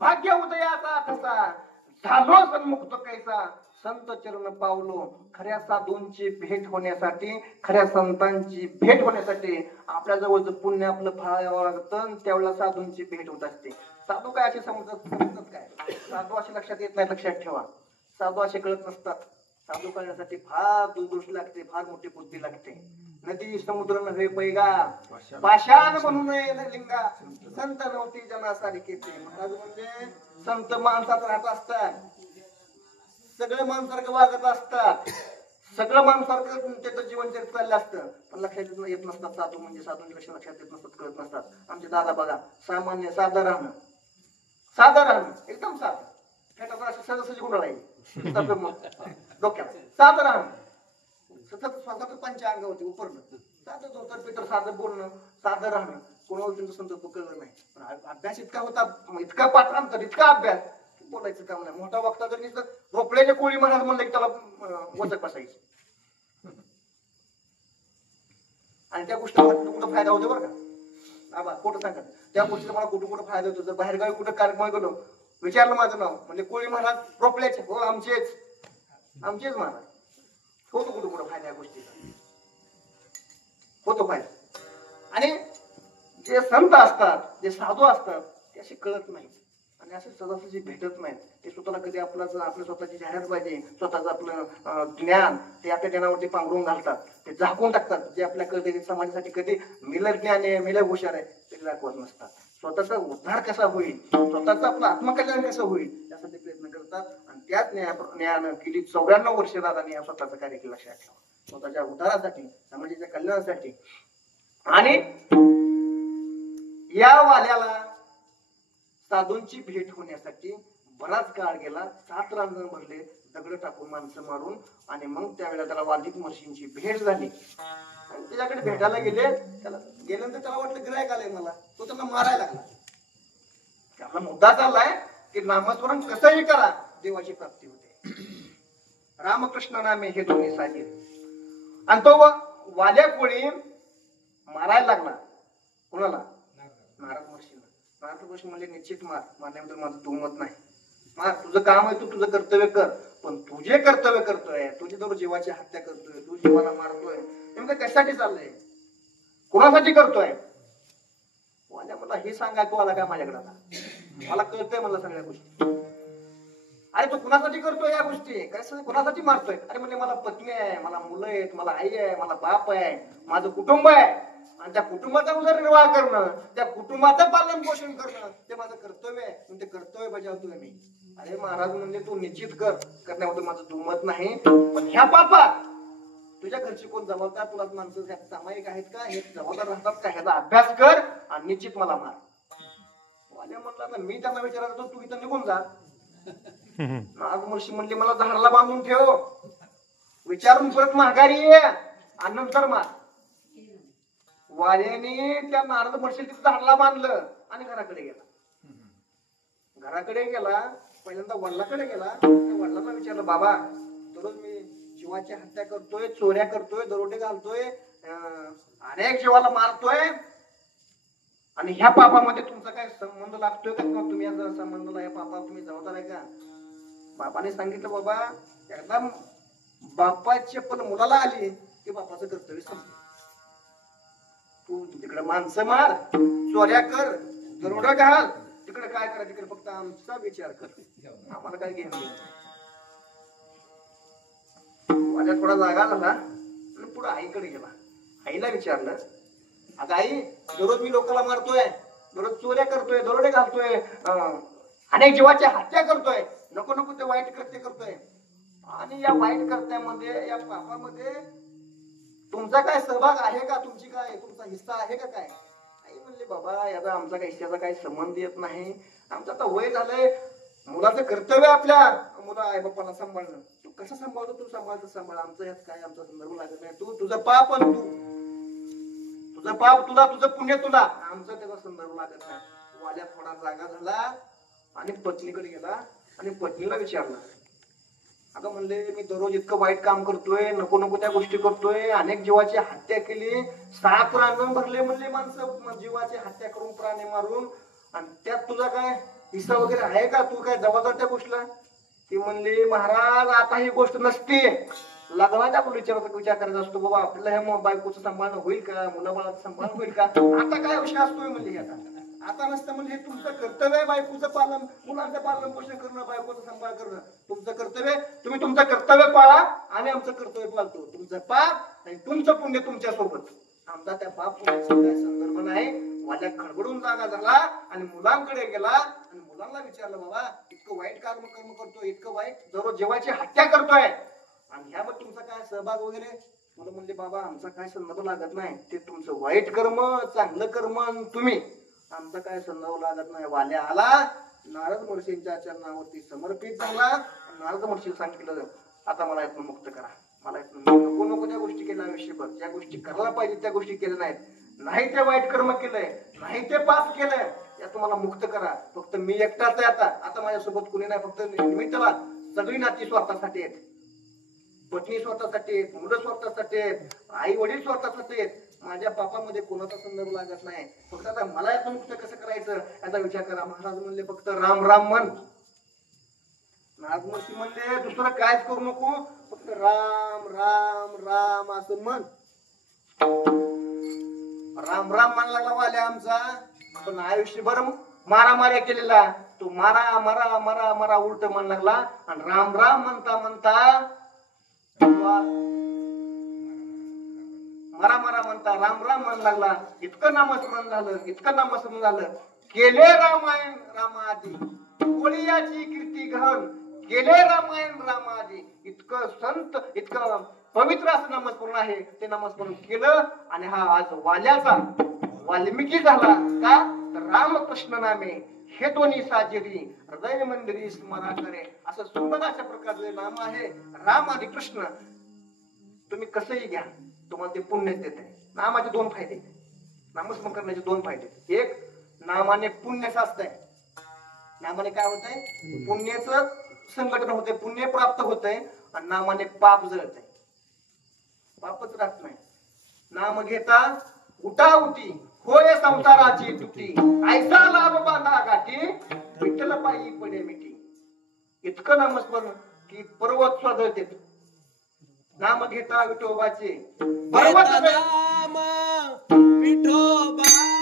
भाग्य उदयाचा ठसा झालो सन्मुक्त कैसा. संत चरण पावलो. खऱ्या साधूंची भेट होण्यासाठी, खऱ्या संतांची भेट होण्यासाठी आपल्या जवळचं पुण्य आपलं फळावं लागतं. त्यावेळेला साधूंची भेट होत असते. साधू काय असे समजतात काय? साधू असे लक्षात येत नाही. लक्षात ठेवा, साधू असे कळत नसतात. साधू करण्यासाठी फार दूरदृष्टी लागते, फार मोठी बुद्धी लागते. नदी समुद्र नव्हे पैगा, पाषाण म्हणून लिंगा, संत नव्हती जनासारखी ते. महाराज म्हणजे संत माणसात राहत असतात, सगळे माणसारखं वागत असतात, सगळं माणसारखं त्याचं जीवनचरित्र चाललं असतं. पण लक्षात येत नसतात साधू म्हणजे. साधूंची लक्षण लक्षात येत नसतात, कळत नसतात. आमचे दादा बघा, सामान्य साधं राहणं, एकदम साधं. फेटाचा असं सहज गुंडाळ आहे डोक्याला. साधं राहणं, सतत स्वतः पंचांग होते उपरणं, साधं धोतर पितर, साधं बोलणं, साधं राहणं. कोणाला त्यांचं संदर्भ कळलं नाही. पण अभ्यास इतका होता, इतका पाठांतर, इतका अभ्यास, बोलायचं काम नाही. मोठा वक्ता जर रोपड्याच्या कोळी महाराज म्हणलं की त्याला वचक बसायचं. आणि त्या गोष्टीचा मला कुठं फायदा होतो बरं का आबा खोटं सांगा त्या गोष्टीचा मला कुठं फायदा होतो जर बाहेरगावी कुठं कार्यक्रम गेलो विचारलं माझं नाव म्हणजे कोळी महाराज रोपल्याचे हो आमचेच महाराज होतो कुठं फायदा या गोष्टीचा होतो फायदा आणि जे संत असतात जे साधू असतात ते असे कळत नाही आणि असे सहजासहजी भेटत नाहीत ते स्वतःला कधी आपल्या स्वतःची जाहिरात पाहिजे स्वतःच आपलं ज्ञान ते आपल्या ज्ञानावरती पांघरून घालतात ते झाकून टाकतात जे आपल्या कळते समाजासाठी कधी मिलं ज्ञान आहे मिलं हुशार आहे ते दाखवत नसतात स्वतःचा उद्धार कसा होईल स्वतःचं आपलं आत्मकल्याण कसं होईल यासाठी प्रयत्न करतात आणि त्याच ज्ञान गेली 94 वर्ष दादांनी स्वतःचं कार्य केलं लक्षात ठेवा स्वतःच्या उद्धारासाठी समाजाच्या कल्याणासाठी आणि या वाल्याला साधूंची भेट होण्यासाठी बराच काळ गेला 7 रांजण भरले दगड टाकून माणसं मारून आणि मग त्यावेळेला त्याला वाल्मिक महर्षींची भेट झाली आणि त्याच्याकडे भेटायला गेल्यानंतर त्याला वाटलं गिरायक आलंय मला तो त्यांना मारायला लागला त्याला मुद्दा चाललाय की नामस्मरण कसंही करा देवाची प्राप्ती होते रामकृष्ण नामे हे दोन्ही साजे आणि तो वाल्या कोळी मारायला लागला कुणाला नारद महर्षीला नारद महर्षी म्हणजे निश्चित मारल्यानंतर माझं दुमत नाही मार तुझं काम आहे तू तुझं कर्तव्य कर पण तुझे कर्तव्य करतोय तुझी तर जीवाची हत्या करतोय तू जीवाला मारतोय नेमकं कशासाठी चाललंय कोणासाठी करतोय वाल्या मला हे सांगायचं आला काय माझ्याकडे आता मला कळतंय मला सगळ्या गोष्टी अरे तू कुणासाठी करतोय या गोष्टी कसं कुणासाठी मारतोय अरे म्हणजे मला पत्नी आहे मला मुलं आहेत मला आई आहे मला बाप आहे माझं कुटुंब आहे आणि त्या कुटुंबाचा उदरनिर्वाह करणं त्या कुटुंबाचं पालन पोषण करणं ते माझं कर्तव्य आहे ते कर्तव्य बजावतोय मी अरे महाराज म्हणजे तू निश्चित करण्याबद्दल माझं दुमत नाही पण ह्या पापा तुझ्या घरची कोण जबाबदार तुला माणसं सामायिक आहेत का हे जबाबदार राहतात का ह्याचा अभ्यास कर आणि निश्चित मला मार वाल्या म्हणला ना मी त्यांना विचारत होतो तू इथं निघून जा नारद महर्षी म्हणले मला झाडाला बांधून ठेव विचारून परत माघारी ये आणि नंतर मार वाल्याने त्या नारद महर्षी झाडाला बांधलं आणि घराकडे गेला पहिल्यांदा वडिलाकडे गेला वडिलांना विचारलं बाबा दररोज मी जीवाची हत्या करतोय चोऱ्या करतोय दरोडे घालतोय अनेक जीवाला मारतोय आणि ह्या पापामध्ये तुमचा काय संबंध लागतोय का किंवा तुम्ही या संबंधाला या पापाला तुम्ही जबाबदार आहे का बापाने सांगितलं बाबा एकदा बापाची पण मुलाला आली की बापाचं कर्तव्य संपलं तू तिकडे माणसं मार चोऱ्या कर दरोडा घाल तिकडे काय करा तिकडे फक्त आमचा विचार कर आम्हाला काय घेऊन माझ्या थोडा जागा झाला आणि पुढे आईकडे गेला आईला विचारलं अगं आई दररोज मी लोकांना मारतोय दररोज चोऱ्या करतोय दरोडे घालतोय अनेक जीवाची हत्या करतोय नको नको ते वाईट कृत्य करतोय आणि या वाईट कृत्यामध्ये या पापामध्ये तुमचा काय सहभाग आहे का तुमचा हिस्सा आहे का काय आई म्हणले बाबा याचा आमचा काही हिस्साचा काही संबंध येत नाही आमचं आता वय झालंय मुलाचं कर्तव्य आपल्या मुला आई बाप्पाला सांभाळणं तू कसं सांभाळतो तू सांभाळ आमचं यात काय आमचा संदर्भ लागत नाही तू तुझं पाप आणि तुझं पाप तुला तुझं पुण्य तुला आमचा त्याचा संदर्भ लागत नाही वाल्या थोडा जागा झाला आणि पत्नीकडे गेला आणि पत्नीला विचारलं अगं म्हणले मी दररोज इतकं वाईट काम करतोय नको नको त्या गोष्टी करतोय अनेक जीवाची हत्या केली 7 रांजण भरले म्हणले माणसं जीवाची हत्या करून प्राणी मारून आणि त्यात तुझा काय हिस्सा वगैरे आहे का तू काय जबाबदार त्या गोष्टीला ती म्हणली महाराज आता ही गोष्ट नसते लग्नाच्या विचार करायचा असतो बाबा आपल्याला ह्या बायकोचं सांभाळणं होईल का मुलाबाळाचं सांभाळणं होईल का आता काय विषय असतोय म्हणले आता नसतं म्हणजे तुमचं कर्तव्य आहे बायकोचं पालन मुलांचं पालन पोषण करणं बायकोचं सांभाळ करणं तुमचं कर्तव्य तुम्ही तुमचं कर्तव्य पाळा आणि आमचं कर्तव्य पाळतो तुमचं पाप आणि तुमचं पुण्य तुमच्या सोबत आमचा त्या पाप पुण्याचा काही संदर्भ नाही माझ्या खडबडून जागा झाला आणि मुलांकडे गेला आणि मुलांना विचारलं बाबा इतकं वाईट कर्म करतोय इतकं वाईट दररोज जीवाची हत्या करतोय आणि ह्यामध्ये तुमचा काय सहभाग वगैरे मुलं म्हणले बाबा आमचा काय संदर्भ लागत नाही ते तुमचं वाईट कर्म चांगलं कर्म तुम्ही आमचा काय संदर्भ लागत नाही वाल्या आला नारद महर्षींच्या चरणावरती समर्पित झाला नारद महर्षी सांगितलं आता मला यातनं मुक्त करा मला नको नको त्या गोष्टी केल्या आयुष्यभर ज्या गोष्टी करायला पाहिजे त्या गोष्टी केल्या नाहीत नाही ते वाईट कर्म केलंय नाही ते पाप केलंय यात मला मुक्त करा फक्त मी एकटाच आहे आता माझ्यासोबत कुणी नाही फक्त निमित्ताला सगळी नाती स्वार्थासाठी आहेत पत्नी स्वतःसाठी आहेत मुलं स्वतःसाठी आहेत आई वडील स्वतःसाठी आहेत माझ्या पापामध्ये कोणाचा संदर्भ लागत नाही. फक्त आता मला यातून मुक्त कसं करायचं याचा विचार करा. महाराज म्हणले फक्त राम राम म्हण. नागमूर्ती म्हणले दुसरं कायच करू नको, फक्त राम राम राम असं म्हण. राम राम म्हणायला लागला वाल्या आमचा, पण आयुष्यभर मारामाऱ्या केलेला तो मारा मारा मारा मारा उलट म्हण लागला. आणि राम राम म्हणता म्हणता मारा मारा म्हणता राम राम म्हण लागला. इतकं नामस्मरण झालं, इतकं नामस्मरण झालं. केले रामायण रामादी कोळीयाची कीर्ती घन, केले रामायण रामादी. इतकं संत इतकं पवित्र असं नामस्मरण आहे. ते नामस्मरण केलं आणि हा आज वाल्याचा वाल्मिकी झाला. का तर रामकृष्ण नामे हे दोन्ही साजेरी हृदय मंदिरी स्मरा करे. असं सुंदर अशा प्रकारचे नाम आहे राम आणि कृष्ण. तुम्ही कसंही घ्या, तुम्हाला ते पुण्य देते. नामाचे दोन फायदे, नामस्मरण करण्याचे दोन फायदे. एक, नामाने पुण्य साचतंय. नामाने काय होतंय, पुण्याचं संघटन होते, पुण्य प्राप्त होतंय. आणि नामाने पाप जळतंय, पापच राहत नाही. नाम घेता उठाउटी होय संसाराची तुटी, ऐसा लाभ बांधा गाठी विठ्ठल पायी पडे मिठी. इतकं नामस्मरण की पर्वत स्वजळते. नाम घेता विठोबाचे पर्वत नाम विठोबाचे,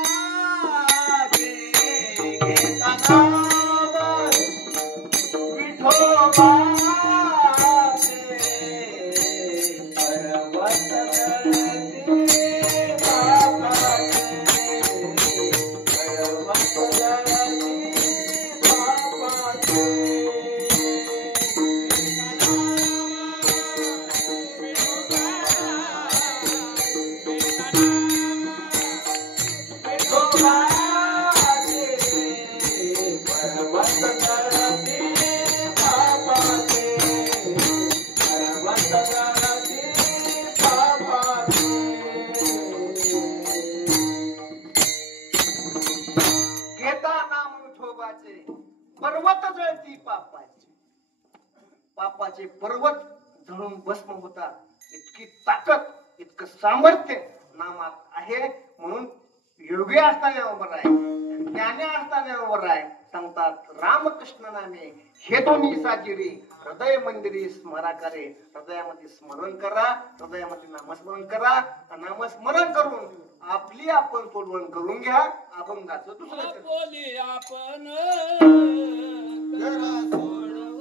घेता नाम विठोबाचे, पर्वत जळती पापाचे. पापाचे पर्वत जळून भस्म होतात. इतकी ताकद, इतकं सामर्थ्य नामात आहे. म्हणून योगी असताना बरं आहे, ज्ञानी असताना बरं आहे. सांगतात रामकृष्ण नामे हे दोन्ही साजिरी हृदय मंदिरी स्मरा करे. हृदयामध्ये स्मरण करा, हृदयामध्ये नामस्मरण करा. नामस्मरण करून आपली आपण सोडवण करून घ्या. अभंगाचं दुसरं आपुली आपण करा सोडवण,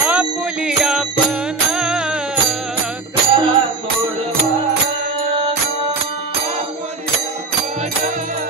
आपुली आपण करा सोडवण, आपुली आपण करा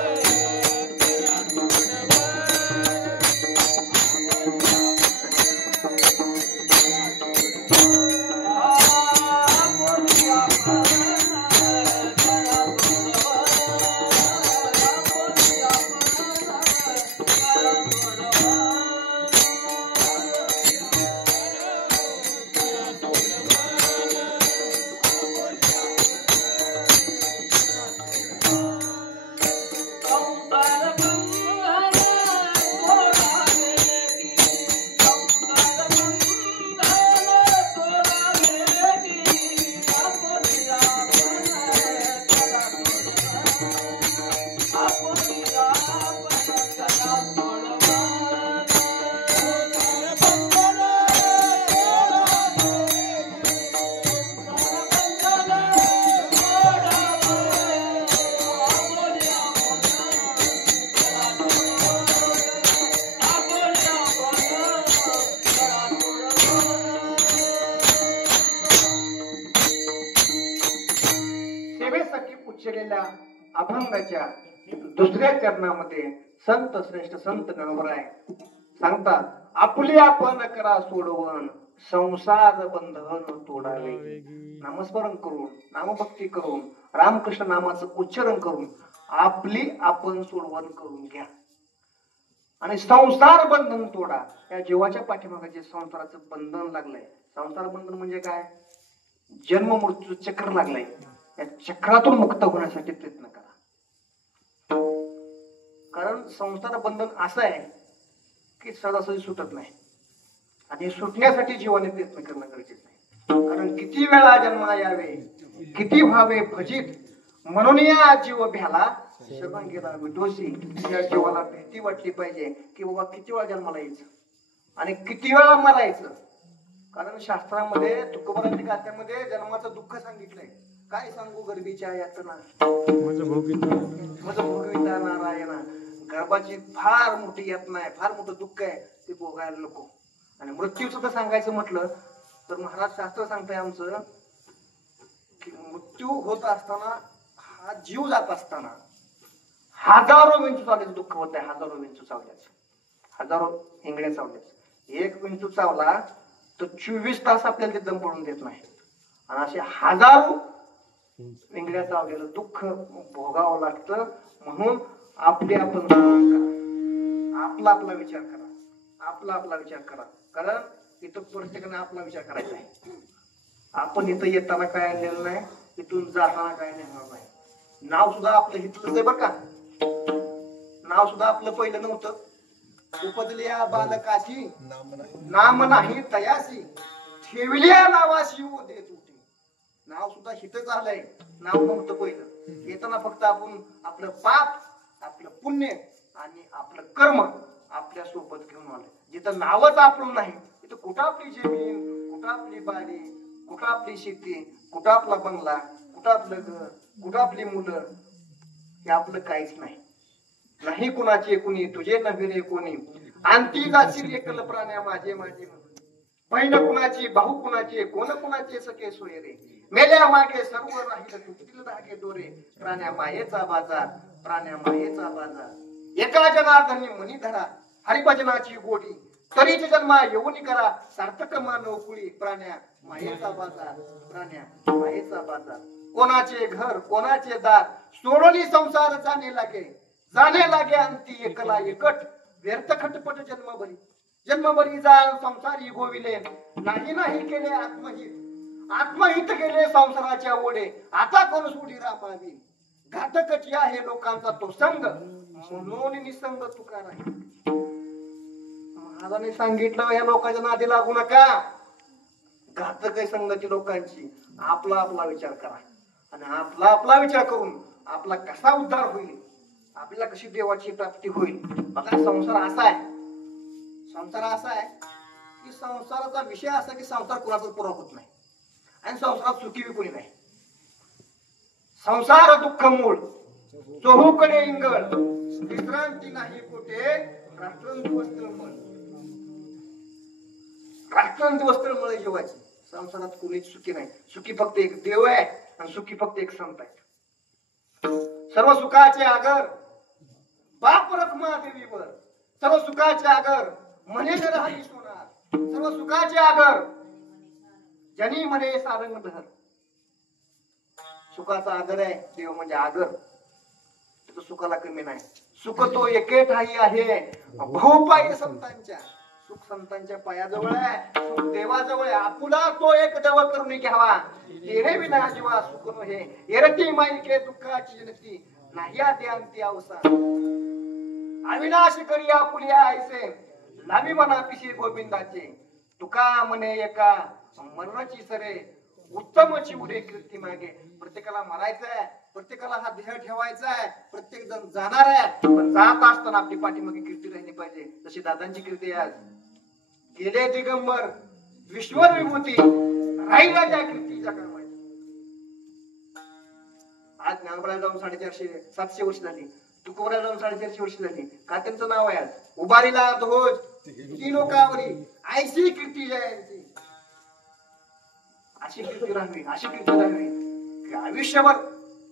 उच्चलेल्या अभंगाच्या दुसऱ्या चरणामध्ये संत श्रेष्ठ संत गणवराय सांगतात, आपुली आपण करा सोडवण, संसार बंधन तोडावे. नामस्मरण करून, नामभक्ती करून, रामकृष्ण नामाचं उच्चारण करून आपली आपण सोडवण करून घ्या आणि संसार बंधन तोडा. या जीवाच्या पाठीमागे जे संसाराचं बंधन लागलंय, संसार बंधन म्हणजे काय, जन्म मृत्यू चक्र लागलंय, या चक्रातून मुक्त होण्यासाठी प्रयत्न करा. कारण संसार बंधन असं आहे की सहजासहजी सुटत नाही आणि सुटण्यासाठी जीवाने प्रयत्न करणं गरजेचं आहे. कारण किती वेळा जन्माला यावे, किती व्हावे फजित म्हणून या जीव भ्याला शरंगीला विटोशी. या जीवाला भीती वाटली पाहिजे की बाबा किती वेळा जन्माला यायचं आणि किती वेळा मरायचं. कारण शास्त्रामध्ये तुकोबारांच्या गाथ्यामध्ये जन्माचं दुःख सांगितलंय. काय सांगू गर्भीच्या यातना मज भोगविता नारायणा. गर्भाची फार मोठी यातना आहे, फार मोठं दुःख आहे, ते भोगायला नको. आणि मृत्यूचं तर सांगायचं म्हटलं तर महाराज शास्त्र सांगताय आमचं की मृत्यू होत असताना, हा जीव जात असताना हजारो विंचू चावल्याचं दुःख होत आहे. हजारो विंचू चावल्याचं, हजारो हिंगड्या चावल्याचं. एक विंचू चावला तर 24 तास आपल्याला ते दम पडून देत नाही. आणि असे हजारो इंगड्या चावलेलं दुःख भोगावं लागतं. म्हणून आपले आपण आपला आपला विचार करा, आपला आपला विचार करा. कारण इथं प्रत्येकाने आपला विचार करायचा आहे. आपण इथं येताना काय आणलेलं नाही, इथून जाताना काय नेणार नाही. नाव सुद्धा आपलं हितलंच आहे बरं का. नाव सुद्धा आपलं पहिलं नव्हतं. उपजल्या बालकाची नाम नाही तयासी, ठेवल्या नावाशी हो देत होते. नाव सुद्धा हितच आलंय, नाव नव्हतं पहिलं. येताना फक्त आपण आपलं पाप, आपलं पुण्य आणि आपलं कर्म आपल्या सोबत घेऊन आलं. जिथं नावच आपलं नाही तिथं कुठं आपली जमीन, कुठं आपली बारी, कुठं आपली शेती, कुठं आपला बंगला, कुठं आपलं घर, कुठं आपली मुलं, हे आपलं काहीच नाही. नाही कुणाचे कुणी तुझे नव्हे रे कोणी, आणती जाशील एकल प्राण्या माझे माझे. बहीण कुणाची, भाऊ कुणाचे, कोण कुणाचे सखे सोय रे. मेल्या मागे सर्व राहील तुटतील धागे दोरे. प्राण्या मायेचा बाजार, प्राण्या मायेचा बाजार. एका जनार्दनी मनी धरा, हरिभजनाची गोडी. तरीच जन्मा येऊन करा, सार्थक मानव कुळी. प्राण्या मायेचा बाजार, प्राण्या मायेचा बाजार. कोणाचे घर, कोणाचे दार, सोडून संसार जाणे लागे. जाणे लागे अंती एकला एकट. व्यर्थ खटपट जन्मभरी, जन्मभरी जाण संसारी गोविले. नाही नाही केले आत्महित, आत्महित केले संसाराच्या ओढे. आता कोण सोडी रामावी, घातकची आहे लोकांचा तो संग. म्हणून निसंग तुका राही. महाराजांनी सांगितलं या लोकांच्या नादी लागू नका. घातक आहे संगती लोकांची. आपला आपला विचार करा आणि आपला आपला विचार करून आपला कसा उद्धार होईल, आपल्याला कशी देवाची प्राप्ती होईल. बघा संसार असा आहे, संसार असा आहे की संसाराचा विषय असा की संसार कुणाचाच पुरा होत नाही आणि संसारात सुखी बी कोणी नाही. संसार दुःख मूळ, चोहूकडे इंगळ, विश्रांती नाही कुठे. राष्ट्रंदिवस तळमळ, राष्ट्रंदिवस तळमळ जीवाची. संसारात कोणीच सुखी नाही. सुखी फक्त एक देव आहे आणि सुखी फक्त एक संत आहे. सर्व सुखाचे आगर बाप रखमा देवीवर. सर्व सुखाचे आगर म्हणे राही सोनार. सर्व सुखाचे आगर जनी म्हणे सारंग धर. सुखाचा आगर आहे देव म्हणजे आगर. तो सुखाला कमी नाही. सुख तो एके ठाई आहे बहुपाय संतांच्या. सुख संतांच्या पायाजवळ आहे, सुख देवाजवळ आहे. आपुला तो एक देव करून घ्यावा. येणे विना जीवा सुख नव्हे. एरती माईके दुःखाची जनती नाही आधी अंती अवसान. अविनाश करी आपुल्या ऐसे लावी मना पिशी गोविंदाचे. तुका म्हणे एका मरणाची सरे उत्तमची उडे कीर्ती मागे. प्रत्येकाला मरायचंय, प्रत्येकाला हा देह ठेवायचा आहे, प्रत्येक जण जाणार आहे. पण जात असताना आपली पाठीमागे कीर्ती राहिली पाहिजे. जशी दादांची कीर्ती आज गेले दिगंबर विश्वर विभूती राहिला त्या कीर्तीच्या क्रमाची. आज ज्ञानोबाला जाऊन 750 वर्ष झाली, तुकोबाला जाऊन 450 वर्ष झाली. का त्यांचं नाव आहे आज उभारीला ध्वज ती लोकावरी ऐशी कीर्ती जयांची. अशी कीर्ती राहावी, अशी कीर्ती राहावी. आयुष्यभर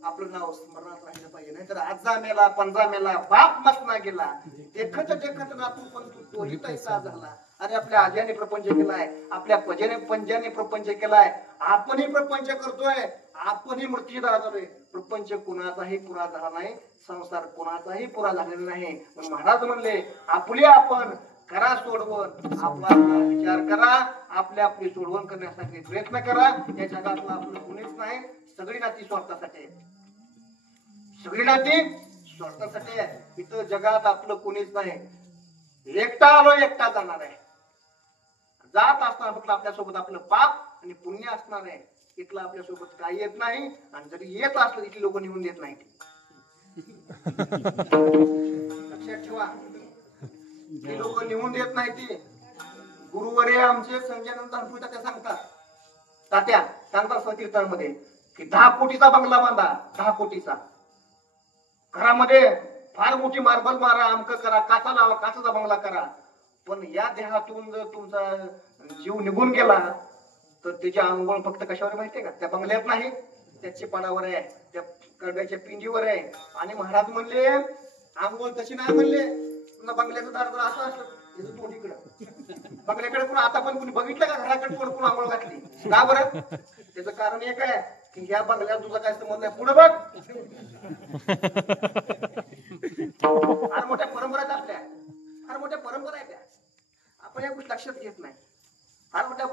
आपलं नाव स्मरणात राहिलं पाहिजे. नाहीतर आजा मेला, पंजा मेला, बाप मसना गेला. देखत देखत नातू पण तोही तैसा झाला. अरे आपल्या आज्याने प्रपंच केलाय, आपल्या पंजाने प्रपंच केलाय. आपणही प्रपंच करतोय, आपणही मृत्यूदार झालोय. प्रपंच कुणाचाही पुरा झाला नाही, संसार कुणाचाही पुरा झालेला नाही. महाराज म्हणले आपली आपण करा सोडवण. आपला आपला विचार करा, आपली आपली सोडवण करण्यासाठी प्रयत्न करा. या जगातला आपलं कुणीच नाही. सगळी नाती स्वार्थासाठी आहे, सगळी नाती स्वार्थासाठी आहे. इथं जगात आपलं कुणीच नाही. एकटा आलो एकटा जाणार आहे. जात असताना फक्त आपल्यासोबत आपलं पाप आणि पुण्य असणार आहे. इथलं आपल्यासोबत काही येत नाही, आणि जरी येत असलं इथली लोक निघून देत नाही. लक्षात ठेवा, ती लोक निघून देत नाही. ती गुरुवर्य आमचे संजयानंद दानपुरी तात्या सांगतात, तात्या सांगतात स्वतीर्थांमध्ये की 10 कोटीचा बंगला बांधा, 10 कोटीचा. घरामध्ये फार मोठी मार्बल मारा, अमक करा, काचा लावा, काचाचा बंगला करा. पण या देहातून जर तुमचा जीव निघून गेला तर त्याची आंघोळ फक्त कशावर माहितीये का? त्या बंगल्यात नाही, त्या चिपाडावर आहे, त्या कडब्याच्या पिंजीवर आहे. आणि महाराज म्हणले आंघोळ तशी नाही म्हणले, पुन्हा बंगल्याचं दार जर असं असलं त्याचं तोंड इकडं. बंगल्याकडे कोण आता पण कोणी बघितलं का घराकडे कोण कोण आंघोळ घातली? का बरं? त्याचं कारण एक आहे की या बंगल्यात तुझा काय संबंध नाही, पुढे बघ. फार मोठ्या परंपरा आहेत आपल्या, फार मोठ्या परंपरा आहेत त्या. आपण या गोष्टी लक्षात घेत नाही. फार मोठ्या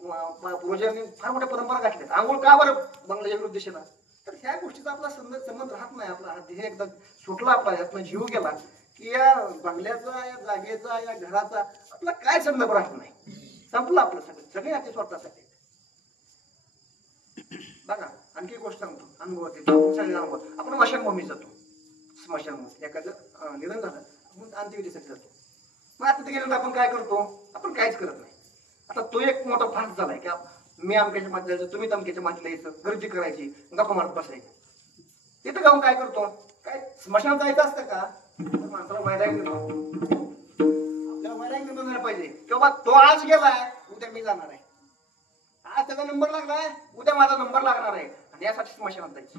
पूर्वजांनी फार मोठ्या परंपरा घातल्या. आंघोळ का बरं बंगल्याच्या विरुद्ध दिशेला? तर ह्या गोष्टीचा आपला संबंध राहत नाही. आपला देह एकदा सुटला, आपला यातनं जीव गेला की या बंगल्याचा, या जागेचा, या घराचा आपला काय संदर्भ राहत नाही. संपलं आपलं सगळं, सगळे हाती स्वतःसाठी. बघा आणखी एक गोष्ट सांगतो, अनुभव. आपण स्मशानभूमीत जातो, स्मशानभूमी एखादं निधन झालं आपण अंत्यविधीसाठी जातो. मग आता तिथे गेल्यानंतर आपण काय करतो? आपण काहीच करत नाही. आता तो एक मोठा भाग झालाय की मी अमक्याच्या मातीला यायचं, तुम्ही तमक्याच्या मातीला यायचं, गर्दी करायची, गप्पा मारत बसायची. तिथं जाऊन काय करतो? काय स्मशानात जायचं असतं का? माणसाला वैराग्य निर्माण, आपल्याला वैराग्य निर्माण झाला पाहिजे की बाबा तो आज गेलाय, उद्या मी जाणार आहे. आज त्याचा नंबर लागलाय, उद्या माझा नंबर लागणार आहे, आणि यासाठी स्मशानात जायची.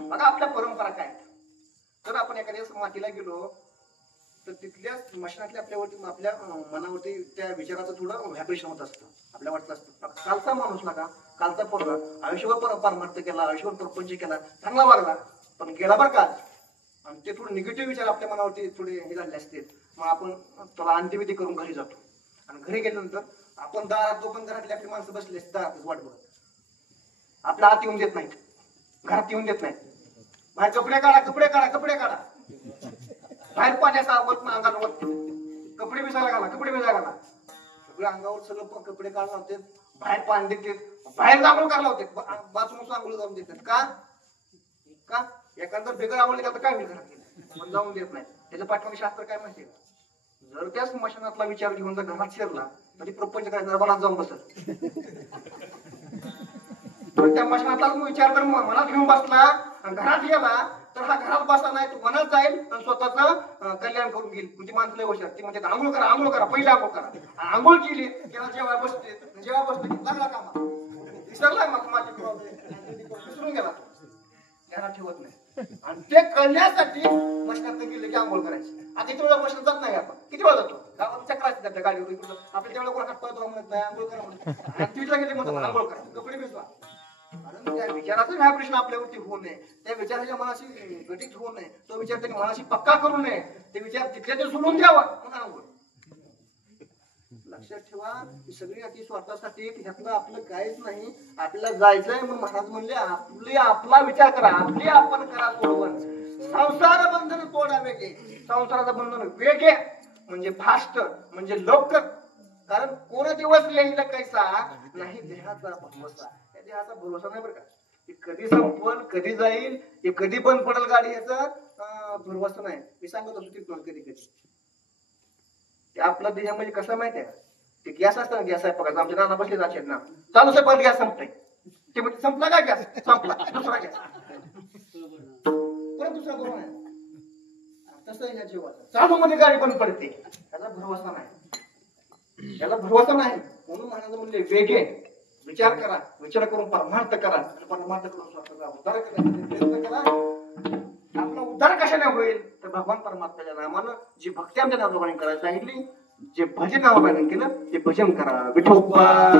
बघा आपल्या परंपरा काय. तर आपण एखाद्या मातीला गेलो तर तिथल्या स्मशानातल्या आपल्यावरती, आपल्या मनावरती त्या विचाराचं थोडं व्हायब्रेशन होत असतं. आपल्याला वाटत असतं कालचा माणूस ना का, कालचा पोरगा आयुष्यभर परमार्थ केला, आयुष्यभर प्रपंच केला, चांगला वागला, पण गेला बरं का. आणि ते थोडे निगेटिव्ह विचार आपल्या मनावरती थोडे हे झाले असते. मग आपण त्याला अंत्यविधी करून घरी जातो. आणि घरी गेल्यानंतर आपण दारात, तो पण घरातली आपली माणसं बसली असते दारातच वाट बघत, आपल्या हात येऊन देत नाहीत, घरात येऊन देत नाहीत. बाहेर कपडे काढा, कपडे काढा, कपडे काढा. बाहेर पाण्याचा आवत ना अंगावर कपडे भिजायला घाला, कपडे भिजायला घाला. सगळे अंगावर सगळं कपडे काढून लावते, बाहेर पाणी देते, बाहेर आंघोळ करायला होते, बाथरूम आंघोळ जाऊन देतात. का? एखादं बेगर आवडले का काय होईल घरात, पण जाऊन देत नाही. त्याच्या पाठीमागे शास्त्र काय माहितीये का? जर त्या स्मशानातला विचार घेऊन जर घरात शिरला तरी प्रपंच करायचा, मनात जाऊन बसत. पण त्या स्मशानातला विचार जर मनात घेऊन बसला आणि घरात गेला तर हा घरात बसा नाही, तो मनात जाईल आणि स्वतःच कल्याण करून घेईल. म्हणजे माणसं हुशार, ती म्हणजे आंघोळ करा, आंघोळ करा, पहिला आंघोळ करा. आंघोळ केली तेव्हा जेव्हा बसते, जेव्हा बसते लागला कामा, विसरला माझी विसरून गेला, घरात ठेवत नाही. आणि ते कळण्यासाठी मशनात गेले की आंघोळ करायची. आता इथे वेळा मशनात जात नाही आपण, किती वेळा जातो गावात चक्र असते आपल्या गाडीवर, इकडं आपल्या तेवढ्या कोणा पळतो म्हणत नाही, आंघोळ करा म्हणून. तिथला गेले म्हणतात आंघोळ करा, कपडे भिजवा. कारण त्या विचाराचं व्हायब्रेशन आपल्यावरती होऊ नये, त्या विचाराच्या मनाशी घटित होऊ नये, तो विचार त्यांनी मनाशी पक्का करू नये, ते विचार तिथल्या ते सोडून द्यावा म्हणून आंघोळ. लक्षात ठेवा ही सगळी अति स्वार्थासाठी, ह्यातलं आपलं काहीच नाही. आपल्याला जायचंय म्हणून महाराज म्हणले आपला विचार करा, आपली आपण करा सोडवण. संसार बंधन तोडा वेगे, संसाराचं बंधन वेगे म्हणजे फास्ट, म्हणजे लवकर. कारण कोण दिवस येईल कैसा नाही देहाचा भरोसा. त्या देहाचा भरोसा नाही बरं का, की कधी संपल, कधी जाईल, हे कधी बंद पडेल गाडी, याचा भरोसा नाही. मी सांगत असतो तिथून कधी कधी ते आपला देह म्हणजे कसं माहितीये का, ते गॅस असतं ना, गॅस आहे बघा, आमच्या नाना बसले जायचे ना, चालू आहे पण गॅस संपतोय, ते म्हणजे संपला का गॅस, संपला, दुसरा गॅस, परत दुसरा करून आहे. तसं या जीवाचं चालू मध्ये गाडी बंद पडते, त्याचा भरोसा नाही, त्याला भरोसा नाही. म्हणून महाराज म्हणजे वेगे विचार करा, विचार करून परमार्थ करा, आणि परमार्थ करून स्वतःचा उद्धार करायचा प्रयत्न करा. आपला उद्धार कशाने होईल तर भगवान परमात्म्याच्या नामानं जी भक्ती आमच्या नामाने करायला सांगितली, जे भजन नामाने केलं ते भजन करा. विठोबा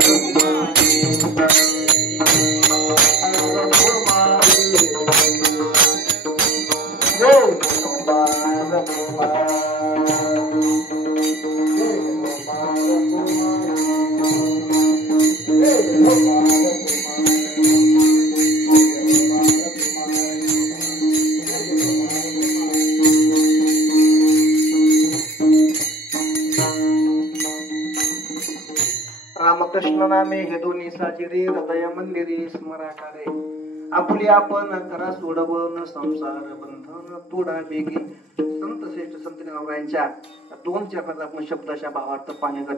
रामकृष्ण नामे हे दोन्ही साजिरे हृदय मंदिरे स्मराकारे आपुली आपण करा सोडवून संसार बंधन तोडा बेगी. संत श्रेष्ठ संत ज्ञानोबांच्या दोन चरणात आपण शब्दाच्या भावार्थ पाहण्याचा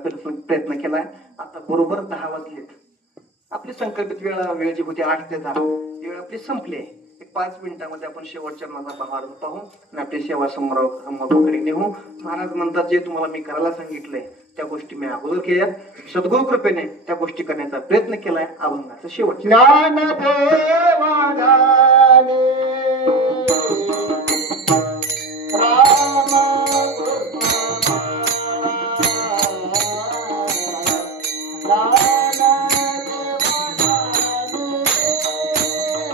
प्रयत्न केलाय. आता बरोबर 10 वाजलेत. आपली संकल्पित वेळ जी होती 8 ते 10 वेळ आपली संपली. एक 5 मिनिटांमध्ये आपण शेवटच्या माझा भावार्थ पाहू आणि आपली सेवा समोराकडे नेऊ. महाराज म्हणतात जे तुम्हाला मी करायला सांगितलंय त्या गोष्टी मी अगोदर केल्या. सद्गुरु कृपेने त्या गोष्टी करण्याचा प्रयत्न केलाय. अभंगाचा शेवट. ज्ञान देवा गाणे राम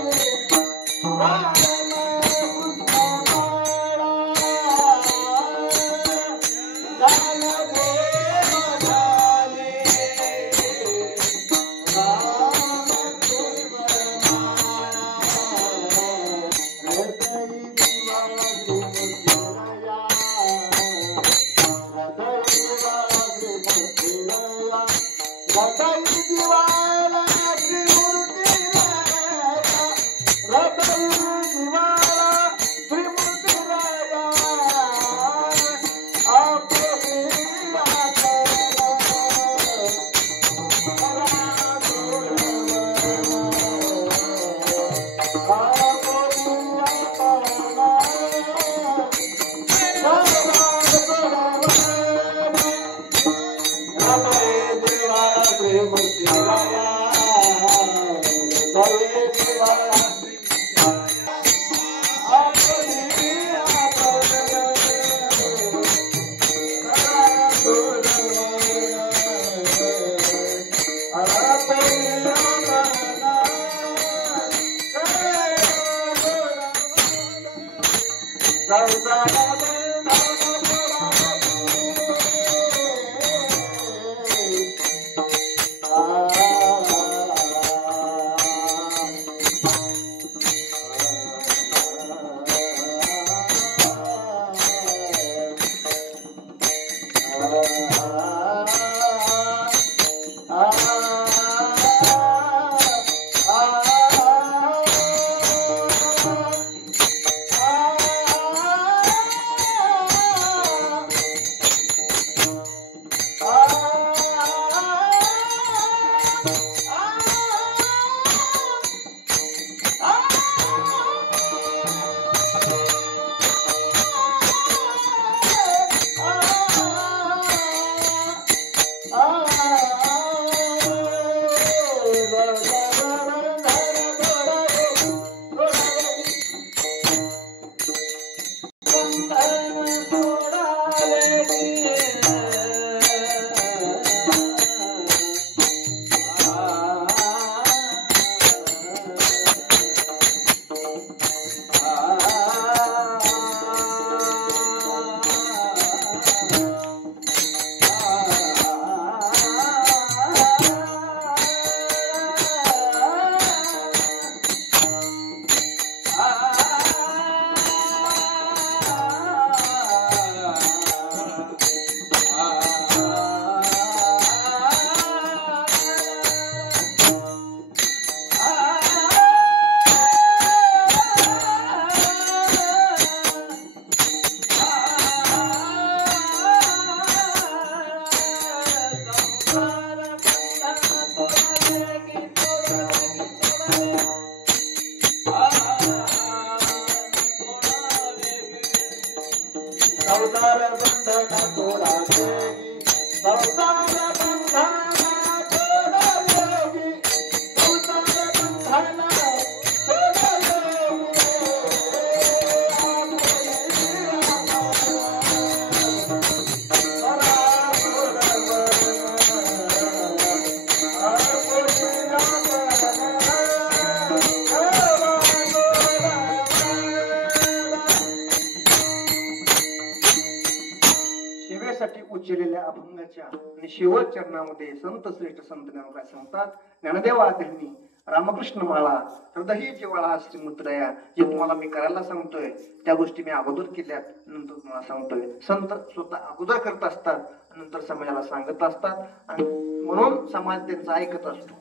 उच्चलेल्या अभंगाच्या आणि शेवट चरणामध्ये संत श्रेष्ठ संत ज्ञानोबा सांगतात. ज्ञानदेवा धर्मी रामकृष्ण माळा हृदय जिव्हाळा श्रीमुद्रया. जे तुम्हाला मी करायला सांगतोय त्या गोष्टी मी अगोदर केल्यात नंतर तुम्हाला सांगतोय. संत स्वतः अगोदर करत असतात नंतर समाजाला सांगत असतात आणि म्हणून समाज त्यांचा ऐकत असतो.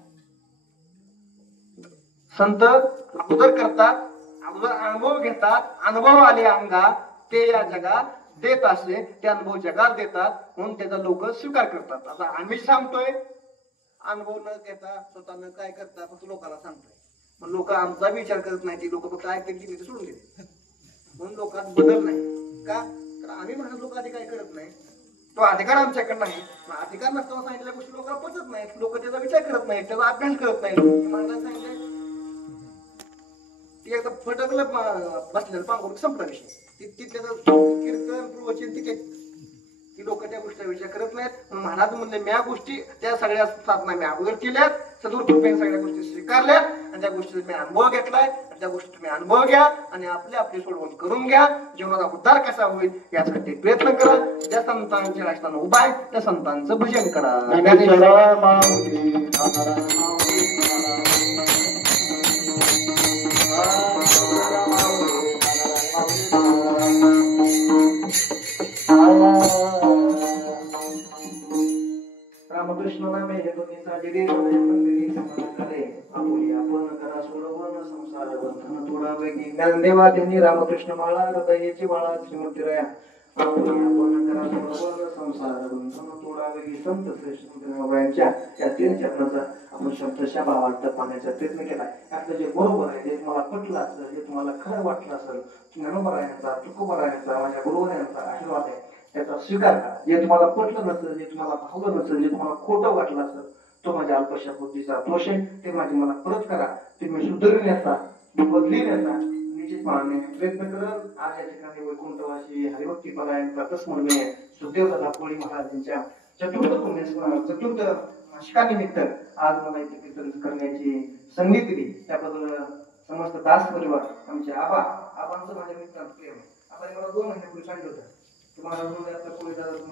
संत अगोदर करतात, अगोदर अनुभव घेतात, अनुभव आले अंगा ते या जगात देत असे, ते अनुभव जगात देतात म्हणून त्याचा लोक स्वीकार करतात. आता आम्ही सांगतोय, अनुभव न घेता स्वतःनं काय करतात फक्त लोकांना सांगतोय, पण लोक आमचा विचार करत नाही. ती लोक फक्त ऐकत गेली सोडून गेले, म्हणून लोकांत बदल नाही. का तर आम्ही म्हणत लोक आधी काय करत नाही, तो अधिकार आमच्याकडे नाही. अधिकार नसताना सांगितलेल्या गोष्टी लोकांना पचत नाहीत, लोक त्याचा विचार करत नाहीत, त्याचा अभ्यास करत नाहीत. मला सांगितलंय ती एकदा फटकलं बसलेलं पांघरून संपला विषय. ती त्याचं कीर्तन प्रवचन ती लोक त्या गोष्टीचा विचार करत नाहीत. महाराज म्हणले म्या गोष्टी त्या सगळ्या साधना मी अगोदर केल्यात, सदूर कृपेने सगळ्या गोष्टी स्वीकारल्या आणि त्या गोष्टीचा मी अनुभव घेतलाय. त्या गोष्टी तुम्ही अनुभव घ्या आणि आपली सोडवण करून घ्या. जीवनाचा उद्धार कसा होईल यासाठी प्रयत्न करा. ज्या संतांच्या असताना उभा आहे त्या संतांचं भजन करा. रामकृष्ण नामे हे दोन्ही साजिरे मंदिरी समानाकारे आपुली आपण करा सोडवण संसार बंधन तोडावे की. ज्ञानदेवा त्यांनी रामकृष्ण माळा हृदयाची माळा श्रीमूर्तीराया आपुली आपण करा सोडवण संसार बंधन तोडावे की. संत श्रेष्ठ या तीन चरणाचा आपण शब्दशः भावार्थ पाहण्याचा प्रयत्न केला. आपलं जे बरोबर आहे, जे तुम्हाला पटलं असेल, जे तुम्हाला खरं वाटलं असेल, ज्ञानोबरायांचा तुकोबरायांचा माझ्या गुरुवरायांचा आशीर्वाद आहे त्याचा स्वीकार करा. जे तुम्हाला पटलं नसेल, जे तुम्हाला भावलं नसेल, जे तुम्हाला खोटं वाटलं असेल, तो माझ्या अल्पशा बुद्धीचा दोष आहे. ते माझी मला परत करा. ते मी सुधारण्याचा, बदलिण्याचा निश्चितपणे प्रयत्न करत. आज या ठिकाणी वैकुंठवासी हरिभक्ती परायण प्रातस्मरणीय सुखदेवदादा कोळी महाराजांच्या चतुर्थ शिकानिमित्त आज मला इथे कीर्तन करण्याची संधी दिली. त्याबद्दल समस्त दास परिवार, आमचे आबांचं माझ्या मित्रांचं प्रेम आहे. आपण मला 2 महिन्यापूर्वी सांगितलं होतं तुम्हाला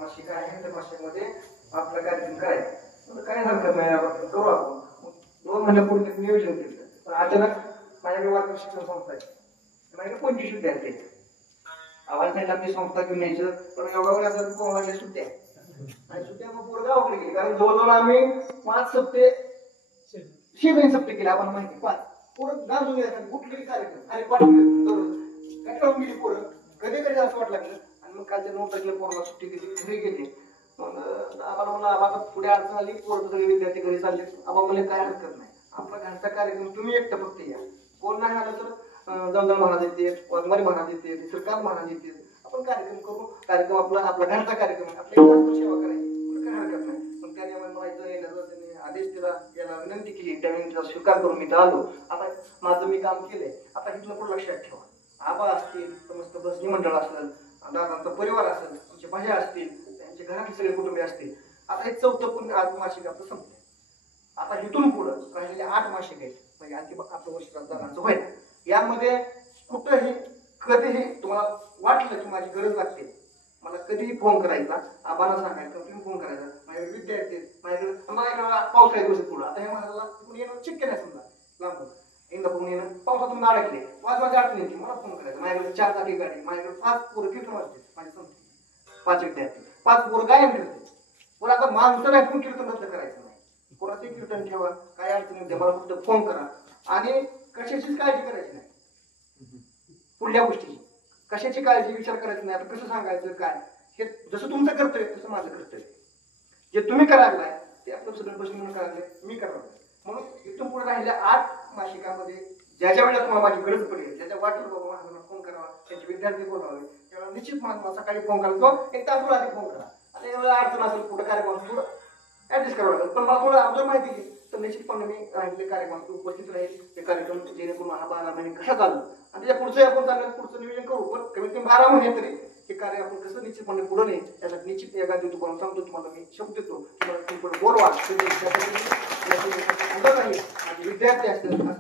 मासिक आहे, त्या मासिकमध्ये आपला कार्यक्रम करायचा. काय हरकत नाही, आपण करू. आपण 2 महिन्यापूर्वी नियोजन केलं, पण अचानक माझ्याकडे वाटलं शिक्षण संस्था आहे, माझ्याकडे 25 विद्यार्थी आहेत. आवाज नाही आपली संस्था घेऊन यायचं, पण योगावर असं कोणाला सुट्ट्या आणि सुट्ट्या मग पुढे गावाकडे गेली. कारण जवळजवळ आम्ही 5 सप्ते 6 सप्ते केले. आपण माहिती 5 पुढं गाजून घ्यायचं कुठलेही कार्यक्रम आणि काय करून गेली पुढं. कधी कधी असं वाटलं लागलं. मग कालच्या 9 तारखेला पोराला सुट्टी दिली, घरी गेली. मग आम्हाला म्हणलं आम्हाला पुढे अडचण आली, पोरं सगळे विद्यार्थी घरी चालले. आम्हाला म्हणले काय हरकत नाही, आपला घरचा कार्यक्रम तुम्ही एकटं फक्त या. कोण नाही आलं तर जमदार महाराज येते, वाघमारी महाराज येते, श्रीकांत महाराज येते. आपण कार्यक्रम करू. कार्यक्रम आपला घरचा कार्यक्रम आहे, आपली सेवा करायची, काय हरकत नाही. पण त्याने म्हणायचं येण्याचा त्यांनी आदेश दिला, याला विनंती केली, त्यावेळी त्याचा स्वीकार करून मी आलो. आता माझं मी काम केलंय. आता इथलं पण लक्षात ठेवा, आबा असतील, समस्त भजनी मंडळ असेल, दादांचा परिवार असेल, तुमचे भाज्या असतील, त्यांचे घरातले सगळे कुटुंबी असतील. आता हे 4थं पुण्य 8 मासिक आपलं संपते. आता इथून पुढं राहिलेले 8 मासिक आहेत, म्हणजे आणखी आपलं वर्ष दादांचं होईल. यामध्ये कुठंही कधीही तुम्हाला वाटलं की माझी गरज लागते, मला कधीही फोन करायचा, आबांना सांगायचं, तुम्ही फोन करायचा. माझ्याकडे विद्यार्थी माझ्याकडे पावसाळ्या दिवस पुढं. आता हे मला येणं शक्य नाही, समजा लांबून इंदापूर येणं, पावसातून अडकले, वाजवायची अडचण येते, मला फोन करायचा. माझ्याकडे 4 चाकी गाडी, माझ्याकडे 5 पोरं कीर्तन वाजते, माझी संस्था 5 विद्यार्थी, 5 पोरं गायन करते. पण आता माणसं नाही, पण कीर्तन रद्द करायचं नाही. कोणाचे कीर्तन ठेवा, काय अडचण येते मला फक्त फोन करा. आणि कशाचीच काळजी करायची नाही, पुढल्या गोष्टीची कशाची काळजी विचार करायची नाही. आता कसं सांगायचं काय, हे जसं तुमचं कर्तव्य तसं माझं कर्तव्य. जे तुम्ही करायला ते आपलं सगळं बसून म्हणून करायचं, मी करावं. म्हणून इथून पुढे राहिल्या 8 मासिकामध्ये ज्या वेळेला तुम्हाला माझी गरज पडेल, ज्याच्या वाटेल बाबा मला फोन करावा, त्यांचे विद्यार्थी बोलावे, त्यावेळेला निश्चित मला सकाळी फोन करायचो, 1 तास आधी फोन करा. आणि एवढं अडचण असेल पुढे कार्यक्रम थोडं ऍडजस्ट करावं लागेल, पण मला थोडं अगोदर माहिती घे तर निश्चितपणे मी राहिलेले कार्यक्रमात उपस्थित राहील. ते कार्यक्रम जेणेकरून 12 महिने कशा चालू आणि त्याच्या पुढचं आपण चांगलं पुढचं नियोजन करू. पण कमीत कमी 12 महिने तरी हे कार्य आपण कसं निश्चितपणे पुढे नाही त्यासाठी निश्चित एका दिवशी तुम्हाला सांगतो, तुम्हाला मी शब्द देतो, तुम्हाला तुम्ही बोलवा. माझे विद्यार्थी असतील, मी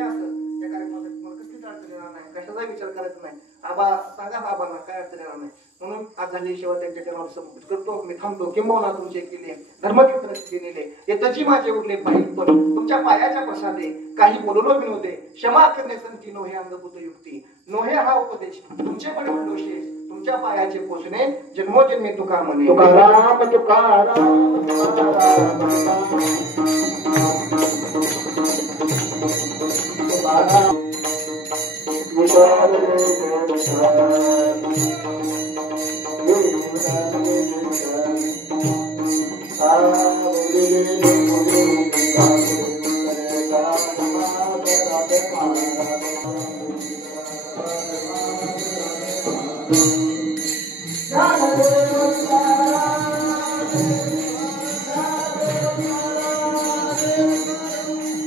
असेल, त्या कार्यक्रमासाठी तुम्हाला कसलीच अडचण येणार नाही, कशाचाही विचार करायचा नाही. आबा सांगा आबांना काय अडचण येणार नाही. म्हणून आज झाली सेवा त्यांच्या चरणावर समर्पित करतो. मी थांबतो. किंबहुना तुमचे केले धर्मकीर्तन केलेले हे त्याची माझे उरले पाहिजे, पण तुमच्या पायाच्या प्रसादे काही बोललो विनोदे, क्षमा करणे संती नोहे अंगभूत युक्ती, नोहे हा उपदेश तुमचे पण दोषे तुमच्या पायाचे पोचणे जन्मोजन्मी तुका म्हणे तुकाराम तुकाराम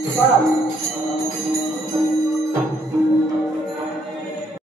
तुकाराम